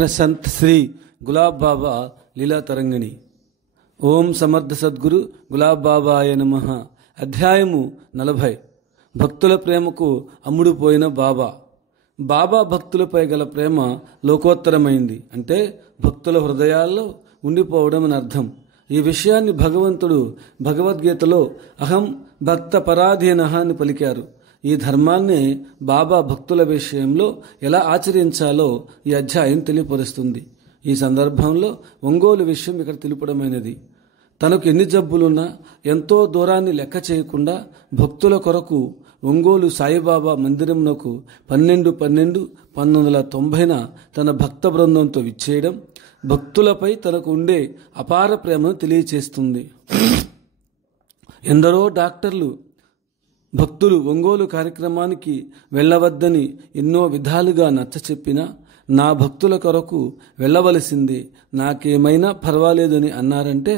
संत श्री गुलाब बाबा लीला तरंगिणी ओम समर्थ सद्गुरु गुलाब बाबाय नमः అధ్యాయము 40 భక్తుల ప్రేమకు అమ్ముడుపోయిన బాబా. బాబా భక్తులపై గల ప్రేమ లోకోత్తరమైంది, అంటే భక్తుల హృదయాల్లో ఉండిపోవడం అని అర్థం. ఈ విషయాన్ని భగవంతుడు భగవద్గీతలో అహం భక్త పరాధీనః అని పలికారు. ఈ ధర్మాన్ని బాబా భక్తుల విషయంలో ఎలా ఆచరించాలో ఈ అధ్యాయం తెలియపరుస్తుంది. ఈ సందర్భంలో ఒంగోలు విషయం ఇక్కడ తెలుపడమైనది. తనకు ఎన్ని జబ్బులున్నా ఎంతో దూరాన్ని లెక్క చేయకుండా భక్తుల కొరకు ఒంగోలు సాయిబాబా మందిరంనకు 12/12/1990న తన భక్త బృందంతో విచ్చేయడం భక్తులపై తనకు ఉండే అపార ప్రేమను తెలియచేస్తుంది. ఎందరో డాక్టర్లు భక్తులు ఒంగోలు కార్యక్రమానికి వెళ్ళవద్దని ఎన్నో విధాలుగా నచ్చచెప్పినా నా భక్తుల కొరకు వెళ్ళవలసింది, నాకేమైనా పర్వాలేదని అన్నారంటే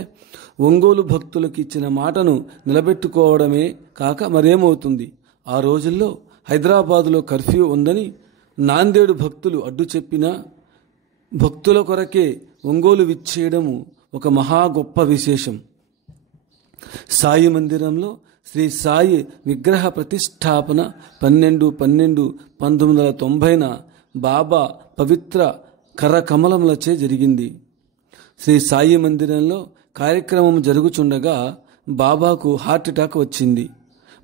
ఒంగోలు భక్తులకు ఇచ్చిన మాటను నిలబెట్టుకోవడమే కాక మరేమవుతుంది. ఆ రోజుల్లో హైదరాబాదులో కర్ఫ్యూ ఉందని నాందేడు భక్తులు అడ్డు చెప్పినా భక్తుల కొరకే ఒంగోలు విచ్చేయడము ఒక మహా గొప్ప విశేషం. సాయి మందిరంలో శ్రీ సాయి విగ్రహ ప్రతిష్టాపన 12/12/1990న బాబా పవిత్ర కరకమలములచే జరిగింది. శ్రీ సాయి మందిరంలో కార్యక్రమం జరుగుచుండగా బాబాకు హార్ట్ అటాక్ వచ్చింది.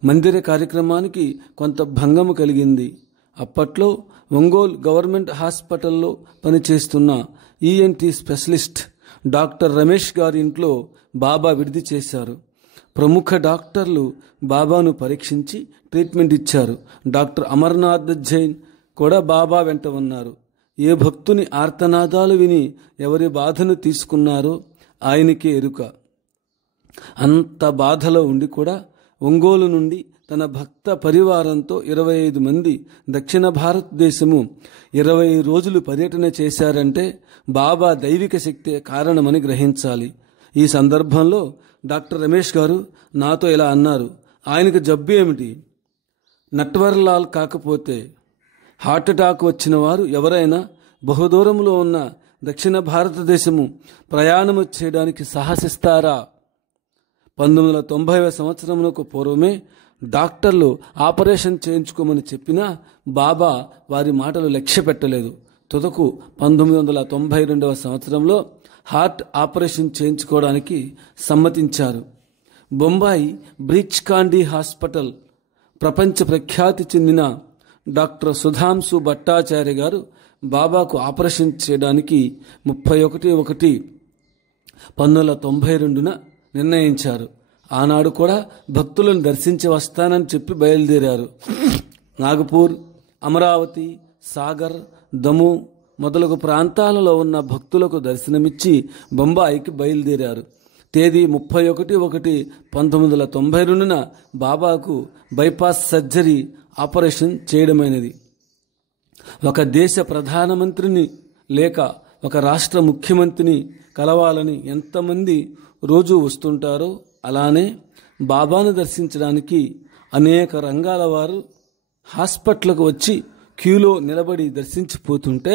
మందిర కార్యక్రమానికి కొంత భంగము కలిగింది. అప్పట్లో ఒంగోలు గవర్నమెంట్ హాస్పిటల్లో పనిచేస్తున్న ఈఎన్టీ స్పెషలిస్ట్ డాక్టర్ రమేష్ గారి ఇంట్లో బాబా విడిది చేశారు. ప్రముఖ డాక్టర్లు బాబాను పరీక్షించి ట్రీట్మెంట్ ఇచ్చారు. డాక్టర్ అమర్నాథ్ జైన్ కూడా బాబా వెంట ఉన్నారు. ఏ భక్తుని ఆర్తనాదాలు విని ఎవరి బాధను తీసుకున్నారో ఆయనకే ఎరుక. అంత బాధలో ఉండి కూడా ఒంగోలు నుండి తన భక్త పరివారంతో 25 మంది దక్షిణ భారతదేశము 20 రోజులు పర్యటన చేశారంటే బాబా దైవిక శక్తే కారణమని గ్రహించాలి. ఈ సందర్భంలో డాక్టర్ రమేష్ గారు నాతో ఇలా అన్నారు, ఆయనకు జబ్బు ఏమిటి? నట్వర్లాల్ కాకపోతే హార్ట్ అటాక్ వచ్చిన వారు ఎవరైనా బహుదూరంలో ఉన్న దక్షిణ భారతదేశము ప్రయాణము చేయడానికి సాహసిస్తారా? 1990వ సంవత్సరమునకు పూర్వమే డాక్టర్లు ఆపరేషన్ చేయించుకోమని చెప్పినా బాబా వారి మాటలు లక్ష్య పెట్టలేదు. తుదకు 1992వ సంవత్సరంలో హార్ట్ ఆపరేషన్ చేయించుకోవడానికి సమ్మతించారు. బొంబాయి బ్రీచ్ కాండీ హాస్పిటల్ ప్రపంచ ప్రఖ్యాతి చెందిన డాక్టర్ సుధాంశు భట్టాచార్య గారు బాబాకు ఆపరేషన్ చేయడానికి 31/1/1992న నిర్ణయించారు. ఆనాడు కూడా భక్తులను దర్శించి వస్తానని చెప్పి బయలుదేరారు. నాగపూర్, అమరావతి, సాగర్, దము మొదలగు ప్రాంతాలలో ఉన్న భక్తులకు దర్శనమిచ్చి బొంబాయికి బయలుదేరారు. తేదీ 31/1/1992న బాబాకు బైపాస్ సర్జరీ ఆపరేషన్ చేయడమైనది. ఒక దేశ ప్రధానమంత్రిని లేక ఒక రాష్ట్ర ముఖ్యమంత్రిని కలవాలని ఎంతమంది రోజు వస్తుంటారో అలానే బాబాను దర్శించడానికి అనేక రంగాల వారు హాస్పిటల్కు వచ్చి క్యూలో నిలబడి దర్శించిపోతుంటే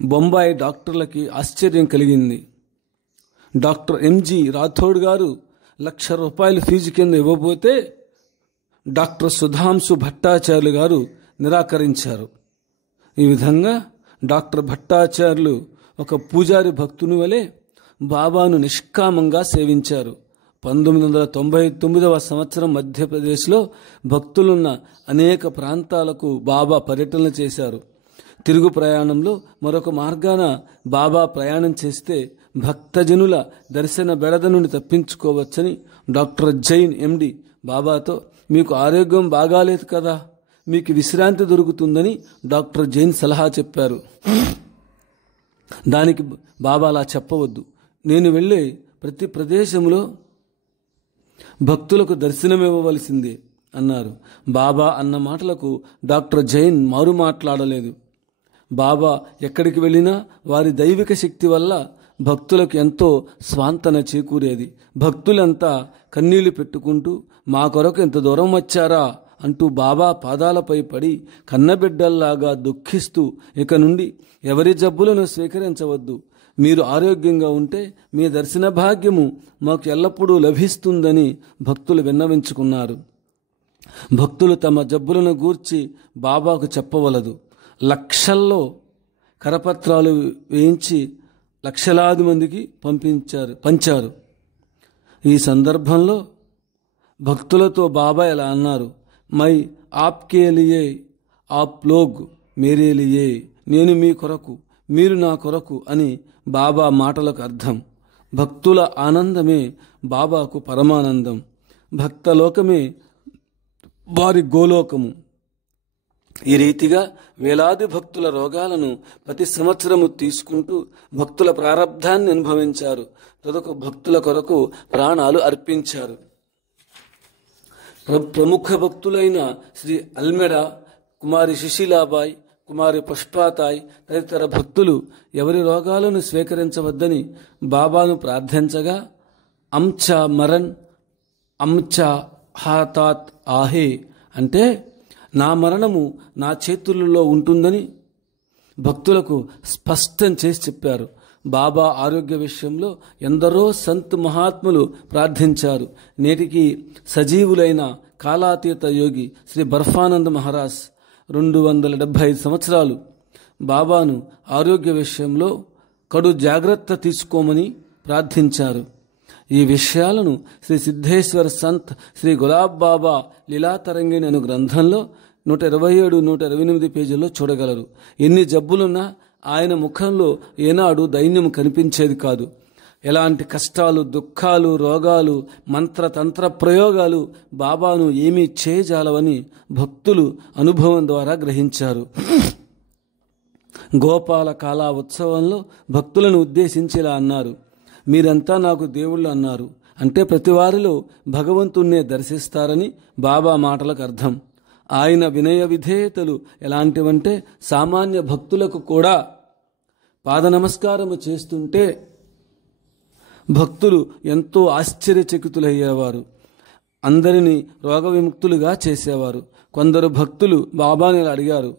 బొంబాయి డాక్టర్లకి ఆశ్చర్యం కలిగింది. డాక్టర్ ఎంజి రాథోడ్ గారు ₹1,00,000 ఫీజు కింద ఇవ్వబోతే డాక్టర్ సుధాంశు భట్టాచార్యులు గారు నిరాకరించారు. ఈ విధంగా డాక్టర్ భట్టాచార్యులు ఒక పూజారి భక్తుని వలె బాబాను నిష్కామంగా సేవించారు. 1999వ సంవత్సరం మధ్యప్రదేశ్లో భక్తులున్న అనేక ప్రాంతాలకు బాబా పర్యటనలు చేశారు. తిరుగు ప్రయాణంలో మరొక మార్గాన బాబా ప్రయాణం చేస్తే భక్తజనుల దర్శన బెడద నుండి తప్పించుకోవచ్చని డాక్టర్ జైన్ ఎండి బాబాతో, మీకు ఆరోగ్యం బాగాలేదు కదా, మీకు విశ్రాంతి దొరుకుతుందని డాక్టర్ జైన్ సలహా చెప్పారు. దానికి బాబా అలా చెప్పవద్దు, నేను వెళ్ళే ప్రతి ప్రదేశంలో భక్తులకు దర్శనమివ్వవలసిందే అన్నారు. బాబా అన్న మాటలకు డాక్టర్ జైన్ మారు మాట్లాడలేదు. బాబా ఎక్కడికి వెళ్ళినా వారి దైవిక శక్తి వల్ల భక్తులకు ఎంతో స్వాంతన చేకూరేది. భక్తులంతా కన్నీళ్లు పెట్టుకుంటూ మా కొరకు ఎంత దూరం వచ్చారా అంటూ బాబా పాదాలపై పడి కన్నబిడ్డల్లాగా దుఃఖిస్తూ ఇక నుండి ఎవరి జబ్బులను స్వీకరించవద్దు, మీరు ఆరోగ్యంగా ఉంటే మీ దర్శన భాగ్యము మాకు ఎల్లప్పుడూ లభిస్తుందని భక్తులు విన్నవించుకున్నారు. భక్తులు తమ జబ్బులను గూర్చి బాబాకు చెప్పవలదు. లక్షల్లో కరపత్రాలు వేయించి లక్షలాది మందికి పంచారు. ఈ సందర్భంలో భక్తులతో బాబా ఇలా అన్నారు, my Aapke Liye AAP log మేరే లియే, నేను మీ కొరకు మీరు నా కొరకు అని బాబా మాటలకు అర్థం. భక్తుల ఆనందమే బాబాకు పరమానందం, భక్తలోకమే వారి గోలోకము. ఈ రీతిగా వేలాది భక్తుల రోగాలను ప్రతి సంవత్సరము తీసుకుంటూ భక్తుల ప్రారబ్ధాన్ని అనుభవించారు. తుదకు భక్తుల కొరకు ప్రాణాలు అర్పించారు. ప్రముఖ భక్తులైన శ్రీ అల్మెడా, కుమారి సుశీలాబాయి, కుమారి పుష్పాతాయ్ తదితర భక్తులు ఎవరి రోగాలను స్వీకరించవద్దని బాబాను ప్రార్థించగా, అమ్చా మరణ్ అమ్చా హాతాత్ ఆహే అంటే నా మరణము నా చేతులలో ఉంటుందని భక్తులకు స్పష్టం చేసి చెప్పారు. బాబా ఆరోగ్య విషయంలో ఎందరో సంత్ మహాత్ములు ప్రార్థించారు. నేటికి సజీవులైన కాలాతీత యోగి శ్రీ బర్ఫానంద్ మహారాజ్ 275 సంవత్సరాలు బాబాను ఆరోగ్య విషయంలో కడు జాగ్రత్త తీసుకోమని ప్రార్థించారు. ఈ విషయాలను శ్రీ సిద్ధేశ్వర సంత్ శ్రీ గులాబ్ బాబా లీలాతరంగిణి అను గ్రంథంలో 127, 128 పేజీల్లో చూడగలరు. ఎన్ని జబ్బులున్నా ఆయన ముఖంలో ఏనాడు దైన్యం కనిపించేది కాదు. ఎలాంటి కష్టాలు, దుఃఖాలు, రోగాలు, మంత్రతంత్ర ప్రయోగాలు బాబాను ఏమీ చేయజాలవని భక్తులు అనుభవం ద్వారా గ్రహించారు. గోపాల కాలా ఉత్సవంలో భక్తులను ఉద్దేశించేలా అన్నారు, మీరంతా నాకు దేవుళ్ళు అన్నారు. అంటే ప్రతి వారిలో భగవంతుణ్ణే దర్శిస్తారని బాబా మాటలకు అర్థం. ఆయన వినయ విధేయతలు ఎలాంటివంటే సామాన్య భక్తులకు కూడా పాద నమస్కారము చేస్తుంటే భక్తులు ఎంతో ఆశ్చర్యచకితులయ్యేవారు. అందరినీ రోగ విముక్తులుగా చేసేవారు. కొందరు భక్తులు బాబాని అడిగారు,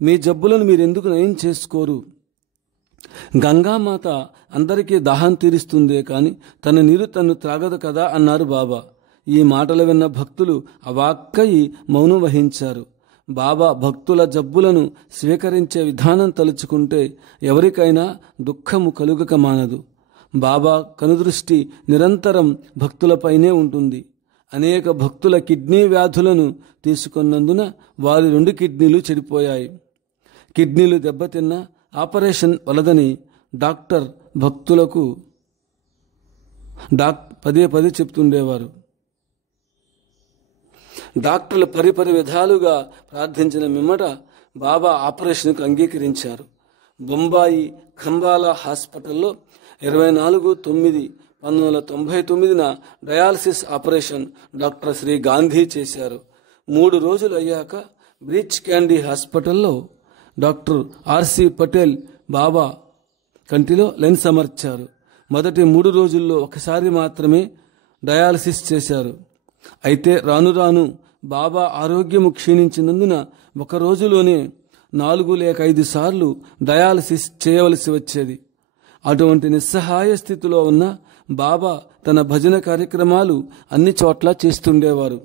మీ జబ్బులను మీరెందుకు నయం చేసుకోరు? గంగామాత అందరికీ దాహం తీరుస్తుందే కానీ తన నీరు తను త్రాగదు కదా అన్నారు బాబా. ఈ మాటలు విన్న భక్తులు అవాక్కయి మౌనం వహించారు. బాబా భక్తుల జబ్బులను స్వీకరించే విధానం తలుచుకుంటే ఎవరికైనా దుఃఖము కలుగక మానదు. బాబా కనుదృష్టి నిరంతరం భక్తులపైనే ఉంటుంది. అనేక భక్తుల కిడ్నీ వ్యాధులను తీసుకున్నందున వారి 2 కిడ్నీలు చెడిపోయాయి. కిడ్నీలు దెబ్బతిన్న ఆపరేషన్ వలదని డాక్టర్ భక్తులకు పదే చెప్తుండేవారు. డాక్టర్లు పరిపరి విధాలుగా ప్రార్థించిన మిమ్మట బాబా ఆపరేషన్కు అంగీకరించారు. బొంబాయి ఖంబాలా హాస్పిటల్లో 24/9/1999న dialysis operation doctor Shri Gandhi చేశారు. 3 రోజులు అయ్యాక బ్రీచ్ క్యాండీ హాస్పిటల్లో డాక్టర్ ఆర్సి పటేల్ బాబా కంటిలో లెన్స్ అమర్చారు. మొదటి 3 రోజుల్లో ఒకసారి మాత్రమే డయాలసిస్ చేశారు. అయితే రాను రాను బాబా ఆరోగ్యము క్షీణించినందున ఒక రోజులోనే 4 లేక 5 సార్లు డయాలసిస్ చేయవలసి వచ్చేది. అటువంటి నిస్సహాయ స్థితిలో ఉన్న బాబా తన భజన కార్యక్రమాలు అన్ని చోట్ల చేస్తుండేవారు.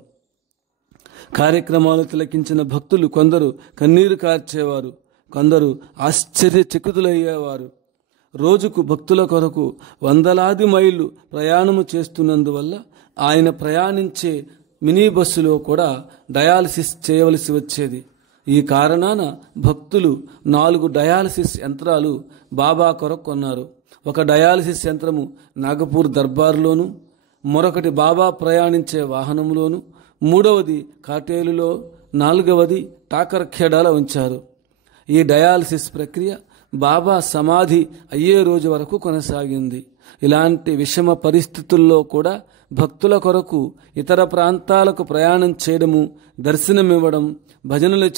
కార్యక్రమాలు తిలకించిన భక్తులు కొందరు కన్నీరు కార్చేవారు, కొందరు ఆశ్చర్యచకితులయ్యేవారు. రోజుకు భక్తుల కొరకు వందలాది మైళ్ళు ప్రయాణము చేస్తున్నందువల్ల ఆయన ప్రయాణించే మినీ బస్సులో కూడా డయాలసిస్ చేయవలసి వచ్చేది. ఈ కారణాన భక్తులు 4 డయాలసిస్ యంత్రాలు బాబా కొరకు కొన్నారు. ఒక డయాలసిస్ యంత్రము నాగపూర్ దర్బార్లోను, మరొకటి బాబా ప్రయాణించే వాహనంలోను, 3వది కాటేలులో, 4వది టాకర్ఖేడాలో ఉంచారు. ఈ డయాలసిస్ ప్రక్రియ బాబా సమాధి అయ్యే రోజు వరకు కొనసాగింది. ఇలాంటి విషమ పరిస్థితుల్లో కూడా భక్తుల కొరకు ఇతర ప్రాంతాలకు ప్రయాణం చేయడము, దర్శనమివ్వడం, భజనలు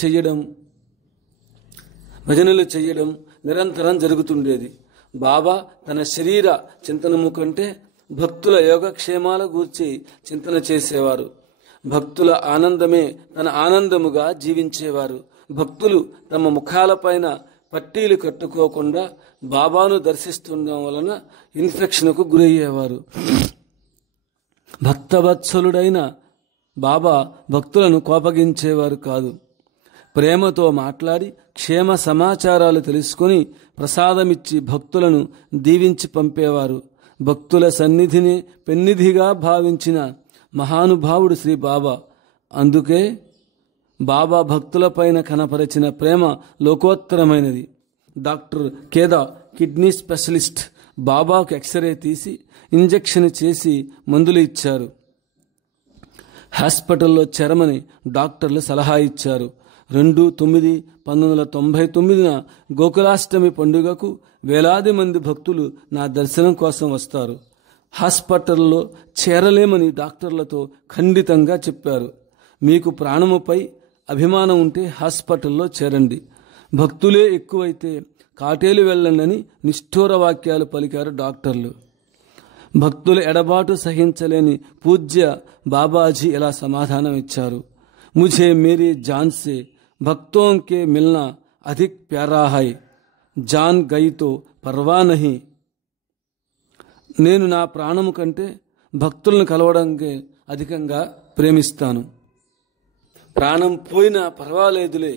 చేయడం నిరంతరం జరుగుతుండేది. బాబా తన శరీర చింతనము కంటే భక్తుల యోగక్షేమాల గూర్చి చింతన చేసేవారు. భక్తుల ఆనందమే తన ఆనందముగా జీవించేవారు. భక్తులు తమ ముఖాలపైన పట్టీలు కట్టుకోకుండా బాబాను దర్శిస్తుండడం వలన ఇన్ఫెక్షన్కు గురయ్యేవారు. భక్తవత్సలుడైన బాబా భక్తులను కోపగించేవారు కాదు. ప్రేమతో మాట్లాడి క్షేమ సమాచారాలు తెలుసుకుని ప్రసాదమిచ్చి భక్తులను దీవించి పంపేవారు. భక్తుల సన్నిధిని పెన్నిధిగా భావించిన మహానుభావుడు శ్రీ బాబా. అందుకే బాబా భక్తులపైన కనపరిచిన ప్రేమ లోకోత్తరమైనది. డాక్టర్ కేదా కిడ్నీ స్పెషలిస్ట్ బాబాకు ఎక్స్రే తీసి ఇంజెక్షన్ చేసి మందులు ఇచ్చారు. హాస్పిటల్లో చేరమని డాక్టర్లు సలహా ఇచ్చారు. 2/9/1999 గోకులాష్టమి పండుగకు వేలాది మంది భక్తులు నా దర్శనం కోసం వస్తారు. హాస్పిటల్లో చేరలేమని డాక్టర్లతో ఖండితంగా చెప్పారు. మీకు ప్రాణముపై అభిమానం ఉంటే హాస్పిటల్లో చేరండి, భక్తులే ఎక్కువైతే కాటేలు వెళ్ళండి నిష్ఠూర వాక్యాలు పలికారు డాక్టర్లు. భక్తుల ఎడబాటు సహించలేని పూజ్య బాబాజీ ఇలా సమాధానం ఇచ్చారు. ముఝే మేరీ జాన్ సే భక్తోం కే మిల్నా అధిక్ ప్యారా హై, జాన్ గయి తో పర్వా నహీ. నేను నా ప్రాణము కంటే భక్తులను కలవడానికి అధికంగా ప్రేమిస్తాను. ప్రాణం పోయినా పర్వాలేదులే.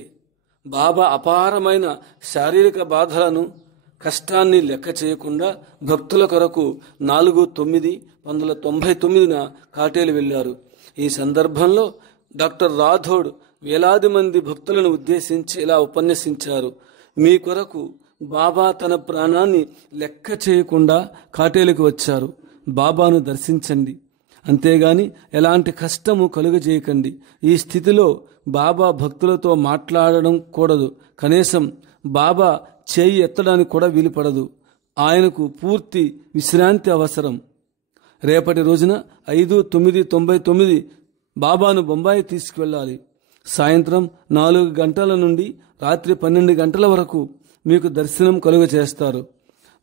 బాబా అపారమైన శారీరక బాధలను కష్టాన్ని లెక్క చేయకుండా భక్తుల కొరకు 4/9/1999 కాటేలు వెళ్లారు. ఈ సందర్భంలో డాక్టర్ రాథోడ్ వేలాది మంది భక్తులను ఉద్దేశించి ఇలా ఉపన్యసించారు. మీ కొరకు బాబా తన ప్రాణాన్ని లెక్క చేయకుండా కాటేలుకు వచ్చారు. బాబాను దర్శించండి, అంతేగాని ఎలాంటి కష్టము కలుగజేయకండి. ఈ స్థితిలో బాబా భక్తులతో మాట్లాడడం కూడదు. కనీసం బాబా చేయి ఎత్తడానికి కూడా వీలుపడదు. ఆయనకు పూర్తి విశ్రాంతి అవసరం. రేపటి రోజున 5/9/99 బాబాను బొంబాయి తీసుకువెళ్ళాలి. సాయంత్రం 4 గంటల నుండి రాత్రి 12 గంటల వరకు మీకు దర్శనం కలుగజేస్తారు.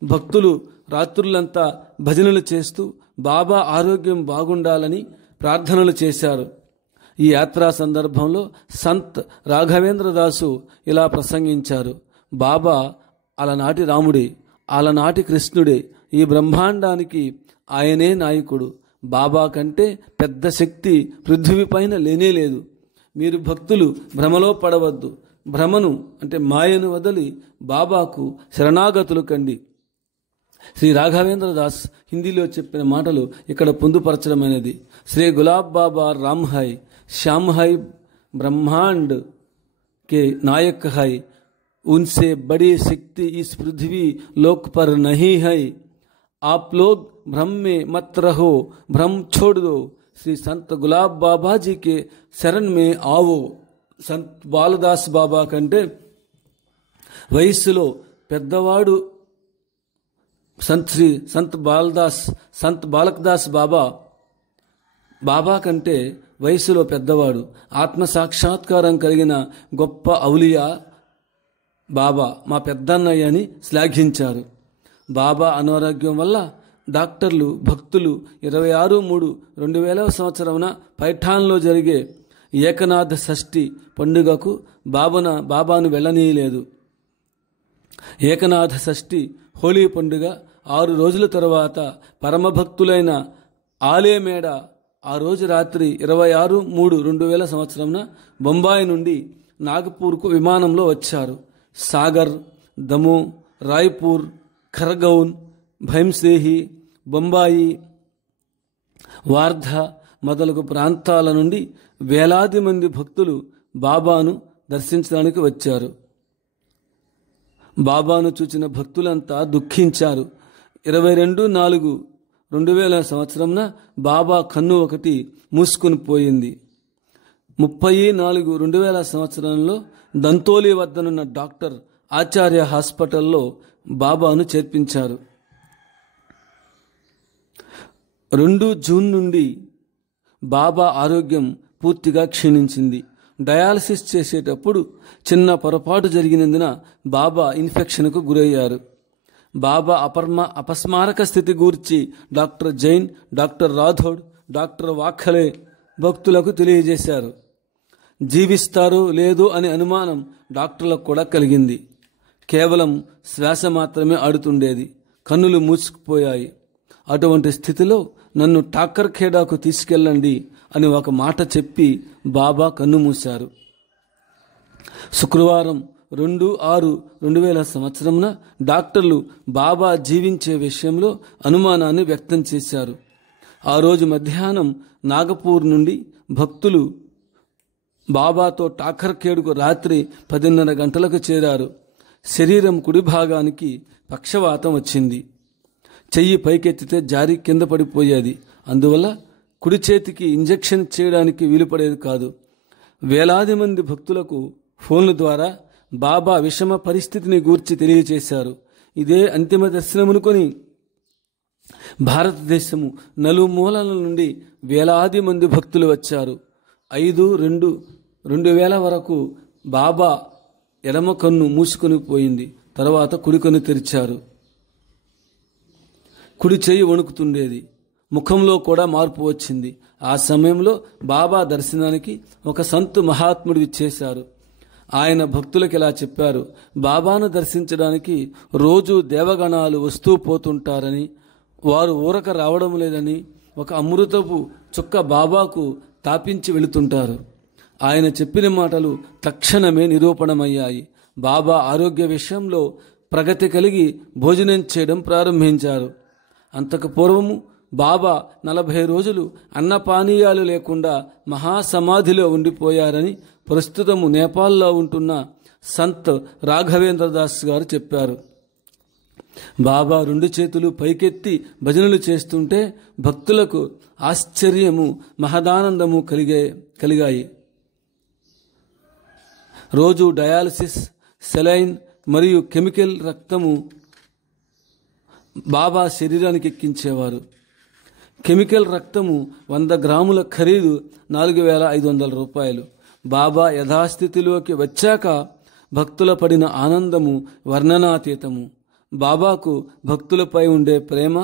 భక్తులు రాత్రులంతా భజనలు చేస్తూ బాబా ఆరోగ్యం బాగుండాలని ప్రార్థనలు చేశారు. ఈ యాత్రా సందర్భంలో సంత్ రాఘవేంద్ర దాసు ఇలా ప్రసంగించారు. బాబా అలనాటి రాముడే, అలనాటి కృష్ణుడే. ఈ బ్రహ్మాండానికి ఆయనే నాయకుడు. బాబా కంటే పెద్ద శక్తి పృథ్వీపైన లేనేలేదు. మీరు భక్తులు భ్రమలో పడవద్దు. భ్రమను అంటే మాయను వదిలి బాబాకు శరణాగతులు కండి. శ్రీ రాఘవేంద్ర దాస్ హిందీలో చెప్పిన మాటలు ఇక్కడ పొందుపరచడమైనది. శ్రీ గులాబ్ బాబా రామ్ హై, శ్యామ్ హై, బ్రహ్మాండ్ के नायक है, उनसे बड़ी शक्ति इस पृथ्वी लोक पर नहीं है. आप लोग भ्रम में मत रहो, भ्रम छोड़ दो. श्री संत गुलाब बाबा जी के शरण में आओ. సంత్ బాలదాస్ బాబా కంటే వయస్సులో పెద్దవాడు సంత్ బాలకదాస్ బాబా కంటే వయస్సులో పెద్దవాడు, ఆత్మ సాక్షాత్కారం కలిగిన గొప్ప ఔలియా బాబా మా పెద్దన్నయ్య అని శ్లాఘించారు. బాబా అనారోగ్యం వల్ల డాక్టర్లు భక్తులు 26/3/2000 సంవత్సరమున పైఠాన్లో జరిగే ఏకనాథ షష్ఠి పండుగకు బాబాను వెళ్ళనీయలేదు. ఏకనాథ షష్ఠి హోలీ పండుగ 6 రోజుల తరువాత పరమభక్తులైన ఆలేమేడ ఆ రోజు రాత్రి 26/3/2000 సంవత్సరంన బొంబాయి నుండి నాగపూర్కు విమానంలో వచ్చారు. సాగర్, దమో, రాయ్పూర్, ఖర్గౌన్, భైంసేహి, బొంబాయి, వార్ధా మొదలగు ప్రాంతాల నుండి వేలాది మంది భక్తులు బాబాను దర్శించడానికి వచ్చారు. బాబాను చూచిన భక్తులంతా దుఃఖించారు. 22/4/2000 సంవత్సరంన బాబా కన్ను ఒకటి మూసుకుని పోయింది. 30/4/2000 సంవత్సరంలో దంతోలి వద్దనున్న డాక్టర్ ఆచార్య హాస్పిటల్లో బాబాను చేర్పించారు. 2 జూన్ నుండి బాబా ఆరోగ్యం పూర్తిగా క్షీణించింది. డయాలసిస్ చేసేటప్పుడు చిన్న పొరపాటు జరిగినందున బాబా ఇన్ఫెక్షన్కు గురయ్యారు. బాబా అపస్మారక స్థితి గూర్చి doctor Jain, doctor Rathod, doctor Wakhale భక్తులకు తెలియజేశారు. జీవిస్తారో లేదో అనే అనుమానం డాక్టర్లకు కూడా కలిగింది. కేవలం శ్వాస మాత్రమే ఆడుతుండేది. కన్నులు మూసుకుపోయాయి. అటువంటి స్థితిలో నన్ను ఠాకర్ఖేడాకు తీసుకెళ్ళండి అని ఒక మాట చెప్పి బాబా కన్ను మూశారు. శుక్రవారం 2/6/2000 సంవత్సరంన డాక్టర్లు బాబా జీవించే విషయంలో అనుమానాన్ని వ్యక్తం చేశారు. ఆ రోజు మధ్యాహ్నం నాగపూర్ నుండి భక్తులు బాబాతో ఠాకర్ఖేడ్కు రాత్రి 10:30 గంటలకు చేరారు. శరీరం కుడి భాగానికి పక్షవాతం వచ్చింది. చెయ్యి పైకెత్తితే జారి కింద పడిపోయేది. అందువల్ల కుడి చేతికి ఇంజెక్షన్ చేయడానికి వీలుపడేది కాదు. వేలాది మంది భక్తులకు ఫోన్ల ద్వారా బాబా విషమ పరిస్థితిని గూర్చి తెలియచేశారు. ఇదే అంతిమ దర్శనమనుకొని భారతదేశము నలుమూలల నుండి వేలాది మంది భక్తులు వచ్చారు. 5/2/2000 వరకు బాబా ఎడమ కన్ను మూసుకొని పోయింది. తర్వాత కుడి కన్ను తెరిచారు. కుడి చెయ్యి వణుకుతుండేది. ముఖంలో కూడా మార్పు వచ్చింది. ఆ సమయంలో బాబా దర్శనానికి ఒక సంతు మహాత్ముడు ఇచ్చేశారు. ఆయన భక్తులకు ఇలా చెప్పారు: బాబాను దర్శించడానికి రోజు దేవగణాలు వస్తూ పోతుంటారని, వారు ఊరక రావడం లేదని ఒక అమృతపు చుక్క బాబాకు తాపించి వెళుతుంటారు. ఆయన చెప్పిన మాటలు తక్షణమే నిరూపణమయ్యాయి. బాబా ఆరోగ్య విషయంలో ప్రగతి కలిగి భోజనం చేయడం ప్రారంభించారు. అంతకు పూర్వము బాబా 40 రోజులు అన్నపానీయాలు లేకుండా మహాసమాధిలో ఉండిపోయారని ప్రస్తుతము నేపాల్లో ఉంటున్న సంత్ రాఘవేంద్ర దాస్ గారు చెప్పారు. బాబా 2 చేతులు పైకెత్తి భజనలు చేస్తుంటే భక్తులకు ఆశ్చర్యము, మహదానందము కలిగాయి. రోజు డయాలసిస్, సెలైన్ మరియు కెమికల్ రక్తము బాబా శరీరానికి ఎక్కించేవారు. కెమికల్ రక్తము 100 గ్రాముల ఖరీదు 4,500 రూపాయలు. బాబా యథాస్థితిలోకి వచ్చాక భక్తుల పడిన ఆనందము వర్ణనాతీతము. బాబాకు భక్తులపై ఉండే ప్రేమ,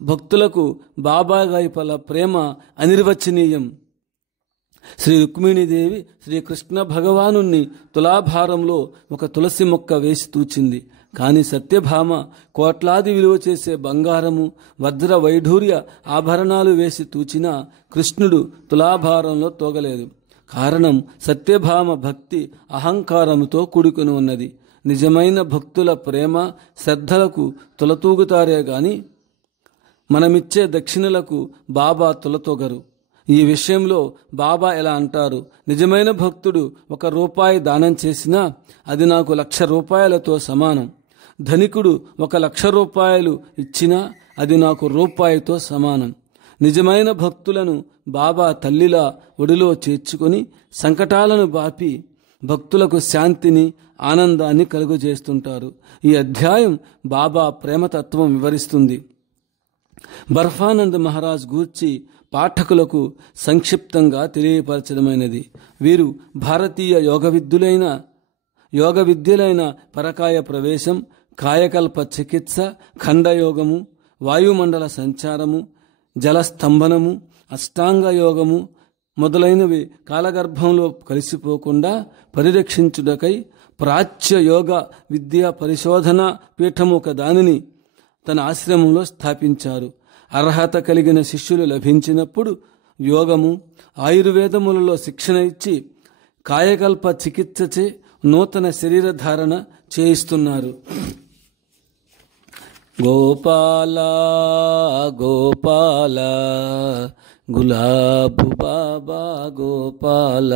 భక్తులకు బాబా వైపల ప్రేమ అనిర్వచనీయం. శ్రీ రుక్మిణీదేవి శ్రీకృష్ణ భగవానుణ్ణి తులాభారంలో ఒక తులసి మొక్క వేసి తూచింది. కానీ సత్యభామ కోట్లాది విలువ చేసే బంగారము, వజ్ర వైఢూర్య ఆభరణాలు వేసి తూచినా కృష్ణుడు తులాభారంలో తోగలేదు. కారణం సత్యభామ భక్తి అహంకారముతో కూడుకుని ఉన్నది. నిజమైన భక్తుల ప్రేమ శ్రద్ధలకు తులతూగుతారే గాని మనమిచ్చే దక్షిణలకు బాబా తులతొగరు. ఈ విషయంలో బాబా ఎలా అంటారు: నిజమైన భక్తుడు 1 రూపాయి దానం చేసినా అది నాకు 1,00,000 రూపాయలతో సమానం. ధనికుడు 1,00,000 రూపాయలు ఇచ్చినా అది నాకు రూపాయితో సమానం. నిజమైన భక్తులను బాబా తల్లిలా ఒడిలో చేర్చుకొని సంకటాలను బాపి భక్తులకు శాంతిని, ఆనందాన్ని కలుగజేస్తుంటారు. ఈ అధ్యాయం బాబా ప్రేమతత్వం వివరిస్తుంది. బర్ఫానంద్ మహారాజ్ గూర్చి పాఠకులకు సంక్షిప్తంగా తెలియపరచడమైనది. వీరు భారతీయ యోగ విద్యలైన పరకాయ ప్రవేశం, కాయకల్ప చికిత్స, ఖండయోగము, వాయుమండల సంచారము, జలస్తంభనము, అష్టాంగ యోగము మొదలైనవి కాలగర్భంలో కలిసిపోకుండా పరిరక్షించుటకై ప్రాచ్య యోగ విద్యా పరిశోధన పీఠము ఒక దానిని తన ఆశ్రమంలో స్థాపించారు. అర్హత కలిగిన శిష్యులు లభించినప్పుడు యోగము, ఆయుర్వేదములలో శిక్షణ ఇచ్చి కాయకల్ప చికిత్సచే నూతన శరీరధారణ చేయిస్తున్నారు. గోపాల గోపాల గులాబు బాబా గోపాల,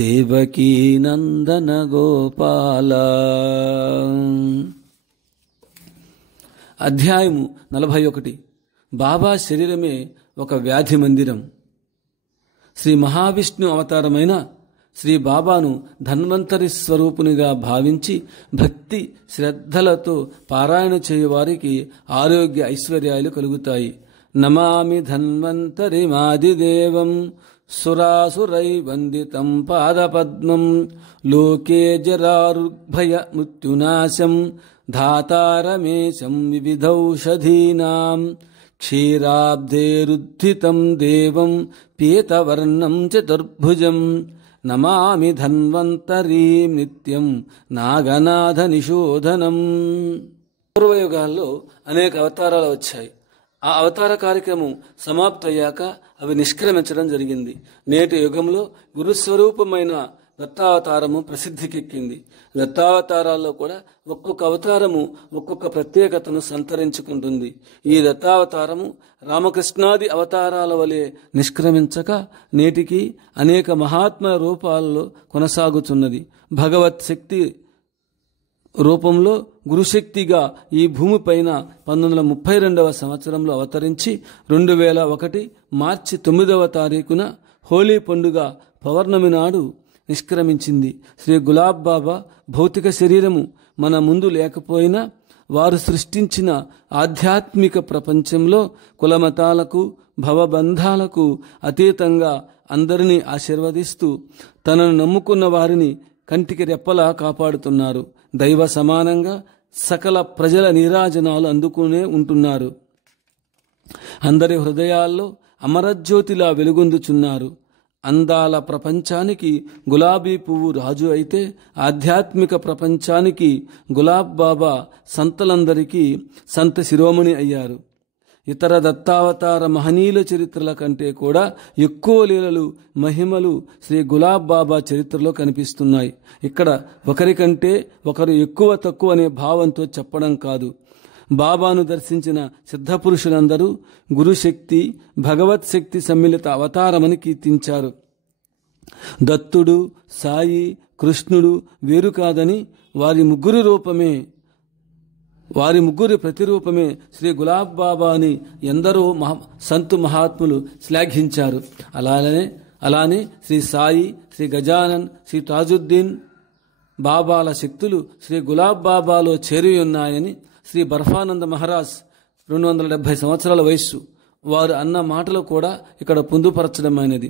దేవకీ నందన గోపాల. అధ్యాయము 41. బాబా శరీరమే ఒక వ్యాధి మందిరం. శ్రీ మహావిష్ణు అవతారమైన శ్రీ బాబాను ధన్వంతరి స్వరూపునిగా భావించి భక్తి శ్రద్ధలతో పారాయణ చేయువారికి ఆరోగ్య ఐశ్వర్యాలు కలుగుతాయి. నమామి ధన్వంతరి మాదిదేవం సురాసురై వందితం పాదపద్మం, లోకే జరారుగ్భయ మృత్యునాశం ధాతారమేశం వివిధౌషధీనాం క్షీరాబ్ధేరుద్ధితం దేవం పీతవర్ణం చతుర్భుజం నమామి ధన్వంతరీం నిత్యం నాగనాథ నిషోధనం. పూర్వయుగాల్లో అనేక అవతారాలు వచ్చాయి. ఆ అవతార కార్యక్రమం సమాప్తయ్యాక అవి నిష్క్రమించడం జరిగింది. నేటి యుగంలో గురుస్వరూపమైన దత్తావతారము ప్రసిద్ధికెక్కింది. దత్తావతారాల్లో కూడా ఒక్కొక్క అవతారము ఒక్కొక్క ప్రత్యేకతను సంతరించుకుంటుంది. ఈ దత్తావతారము రామకృష్ణాది అవతారాల వలె నిష్క్రమించక నేటికి అనేక మహాత్మ రూపాలలో కొనసాగుతున్నది. భగవత్ శక్తి రూపంలో గురుశక్తిగా ఈ భూమిపైన 1932 సంవత్సరంలో అవతరించి 2001 మార్చి 9వ తారీఖున హోలీ పండుగ పౌర్ణమి నాడు నిష్క్రమించింది. శ్రీ గులాబ్ బాబా భౌతిక శరీరము మన ముందు లేకపోయినా వారు సృష్టించిన ఆధ్యాత్మిక ప్రపంచంలో కులమతాలకు భవబంధాలకు అతీతంగా అందరినీ ఆశీర్వదిస్తూ తనను నమ్ముకున్న వారిని కంటికి రెప్పలా కాపాడుతున్నారు. దైవ సమానంగా సకల ప్రజల నీరాజనాలు అందుకునే ఉంటున్నారు. అందరి హృదయాల్లో అమరజ్యోతిలా వెలుగొందుచున్నారు. అందాల ప్రపంచానికి గులాబీ పువ్వు రాజు అయితే ఆధ్యాత్మిక ప్రపంచానికి గులాబ్ బాబా సంతలందరికీ సంత శిరోమణి అయ్యారు. ఇతర దత్తావతార మహనీయుల చరిత్రల కంటే కూడా ఎక్కువ లీలలు మహిమలు శ్రీ గులాబ్ బాబా చరిత్రలో కనిపిస్తున్నాయి. ఇక్కడ ఒకరికంటే ఒకరు ఎక్కువ తక్కువ అనే భావంతో చెప్పడం కాదు. బాబాను దర్శించిన సిద్ధపురుషులందరూ గురుశక్తి భగవత్ శక్తి సమ్మిళిత అవతారమని కీర్తించారు. దత్తుడు సాయి కృష్ణుడు వేరు కాదని వారి ముగ్గురి ప్రతిరూపమే శ్రీ గులాబ్ బాబా అని ఎందరో సంతు మహాత్ములు శ్లాఘించారు. అలానే శ్రీ సాయి, శ్రీ గజానన్, శ్రీ తాజుద్దీన్ బాబాల శక్తులు శ్రీ గులాబ్ బాబాలో చేరి ఉన్నాయని శ్రీ బర్ఫానంద మహారాజ్ 270 సంవత్సరాల వయస్సు వారు అన్న మాటలు కూడా ఇక్కడ పొందుపరచడమైనది.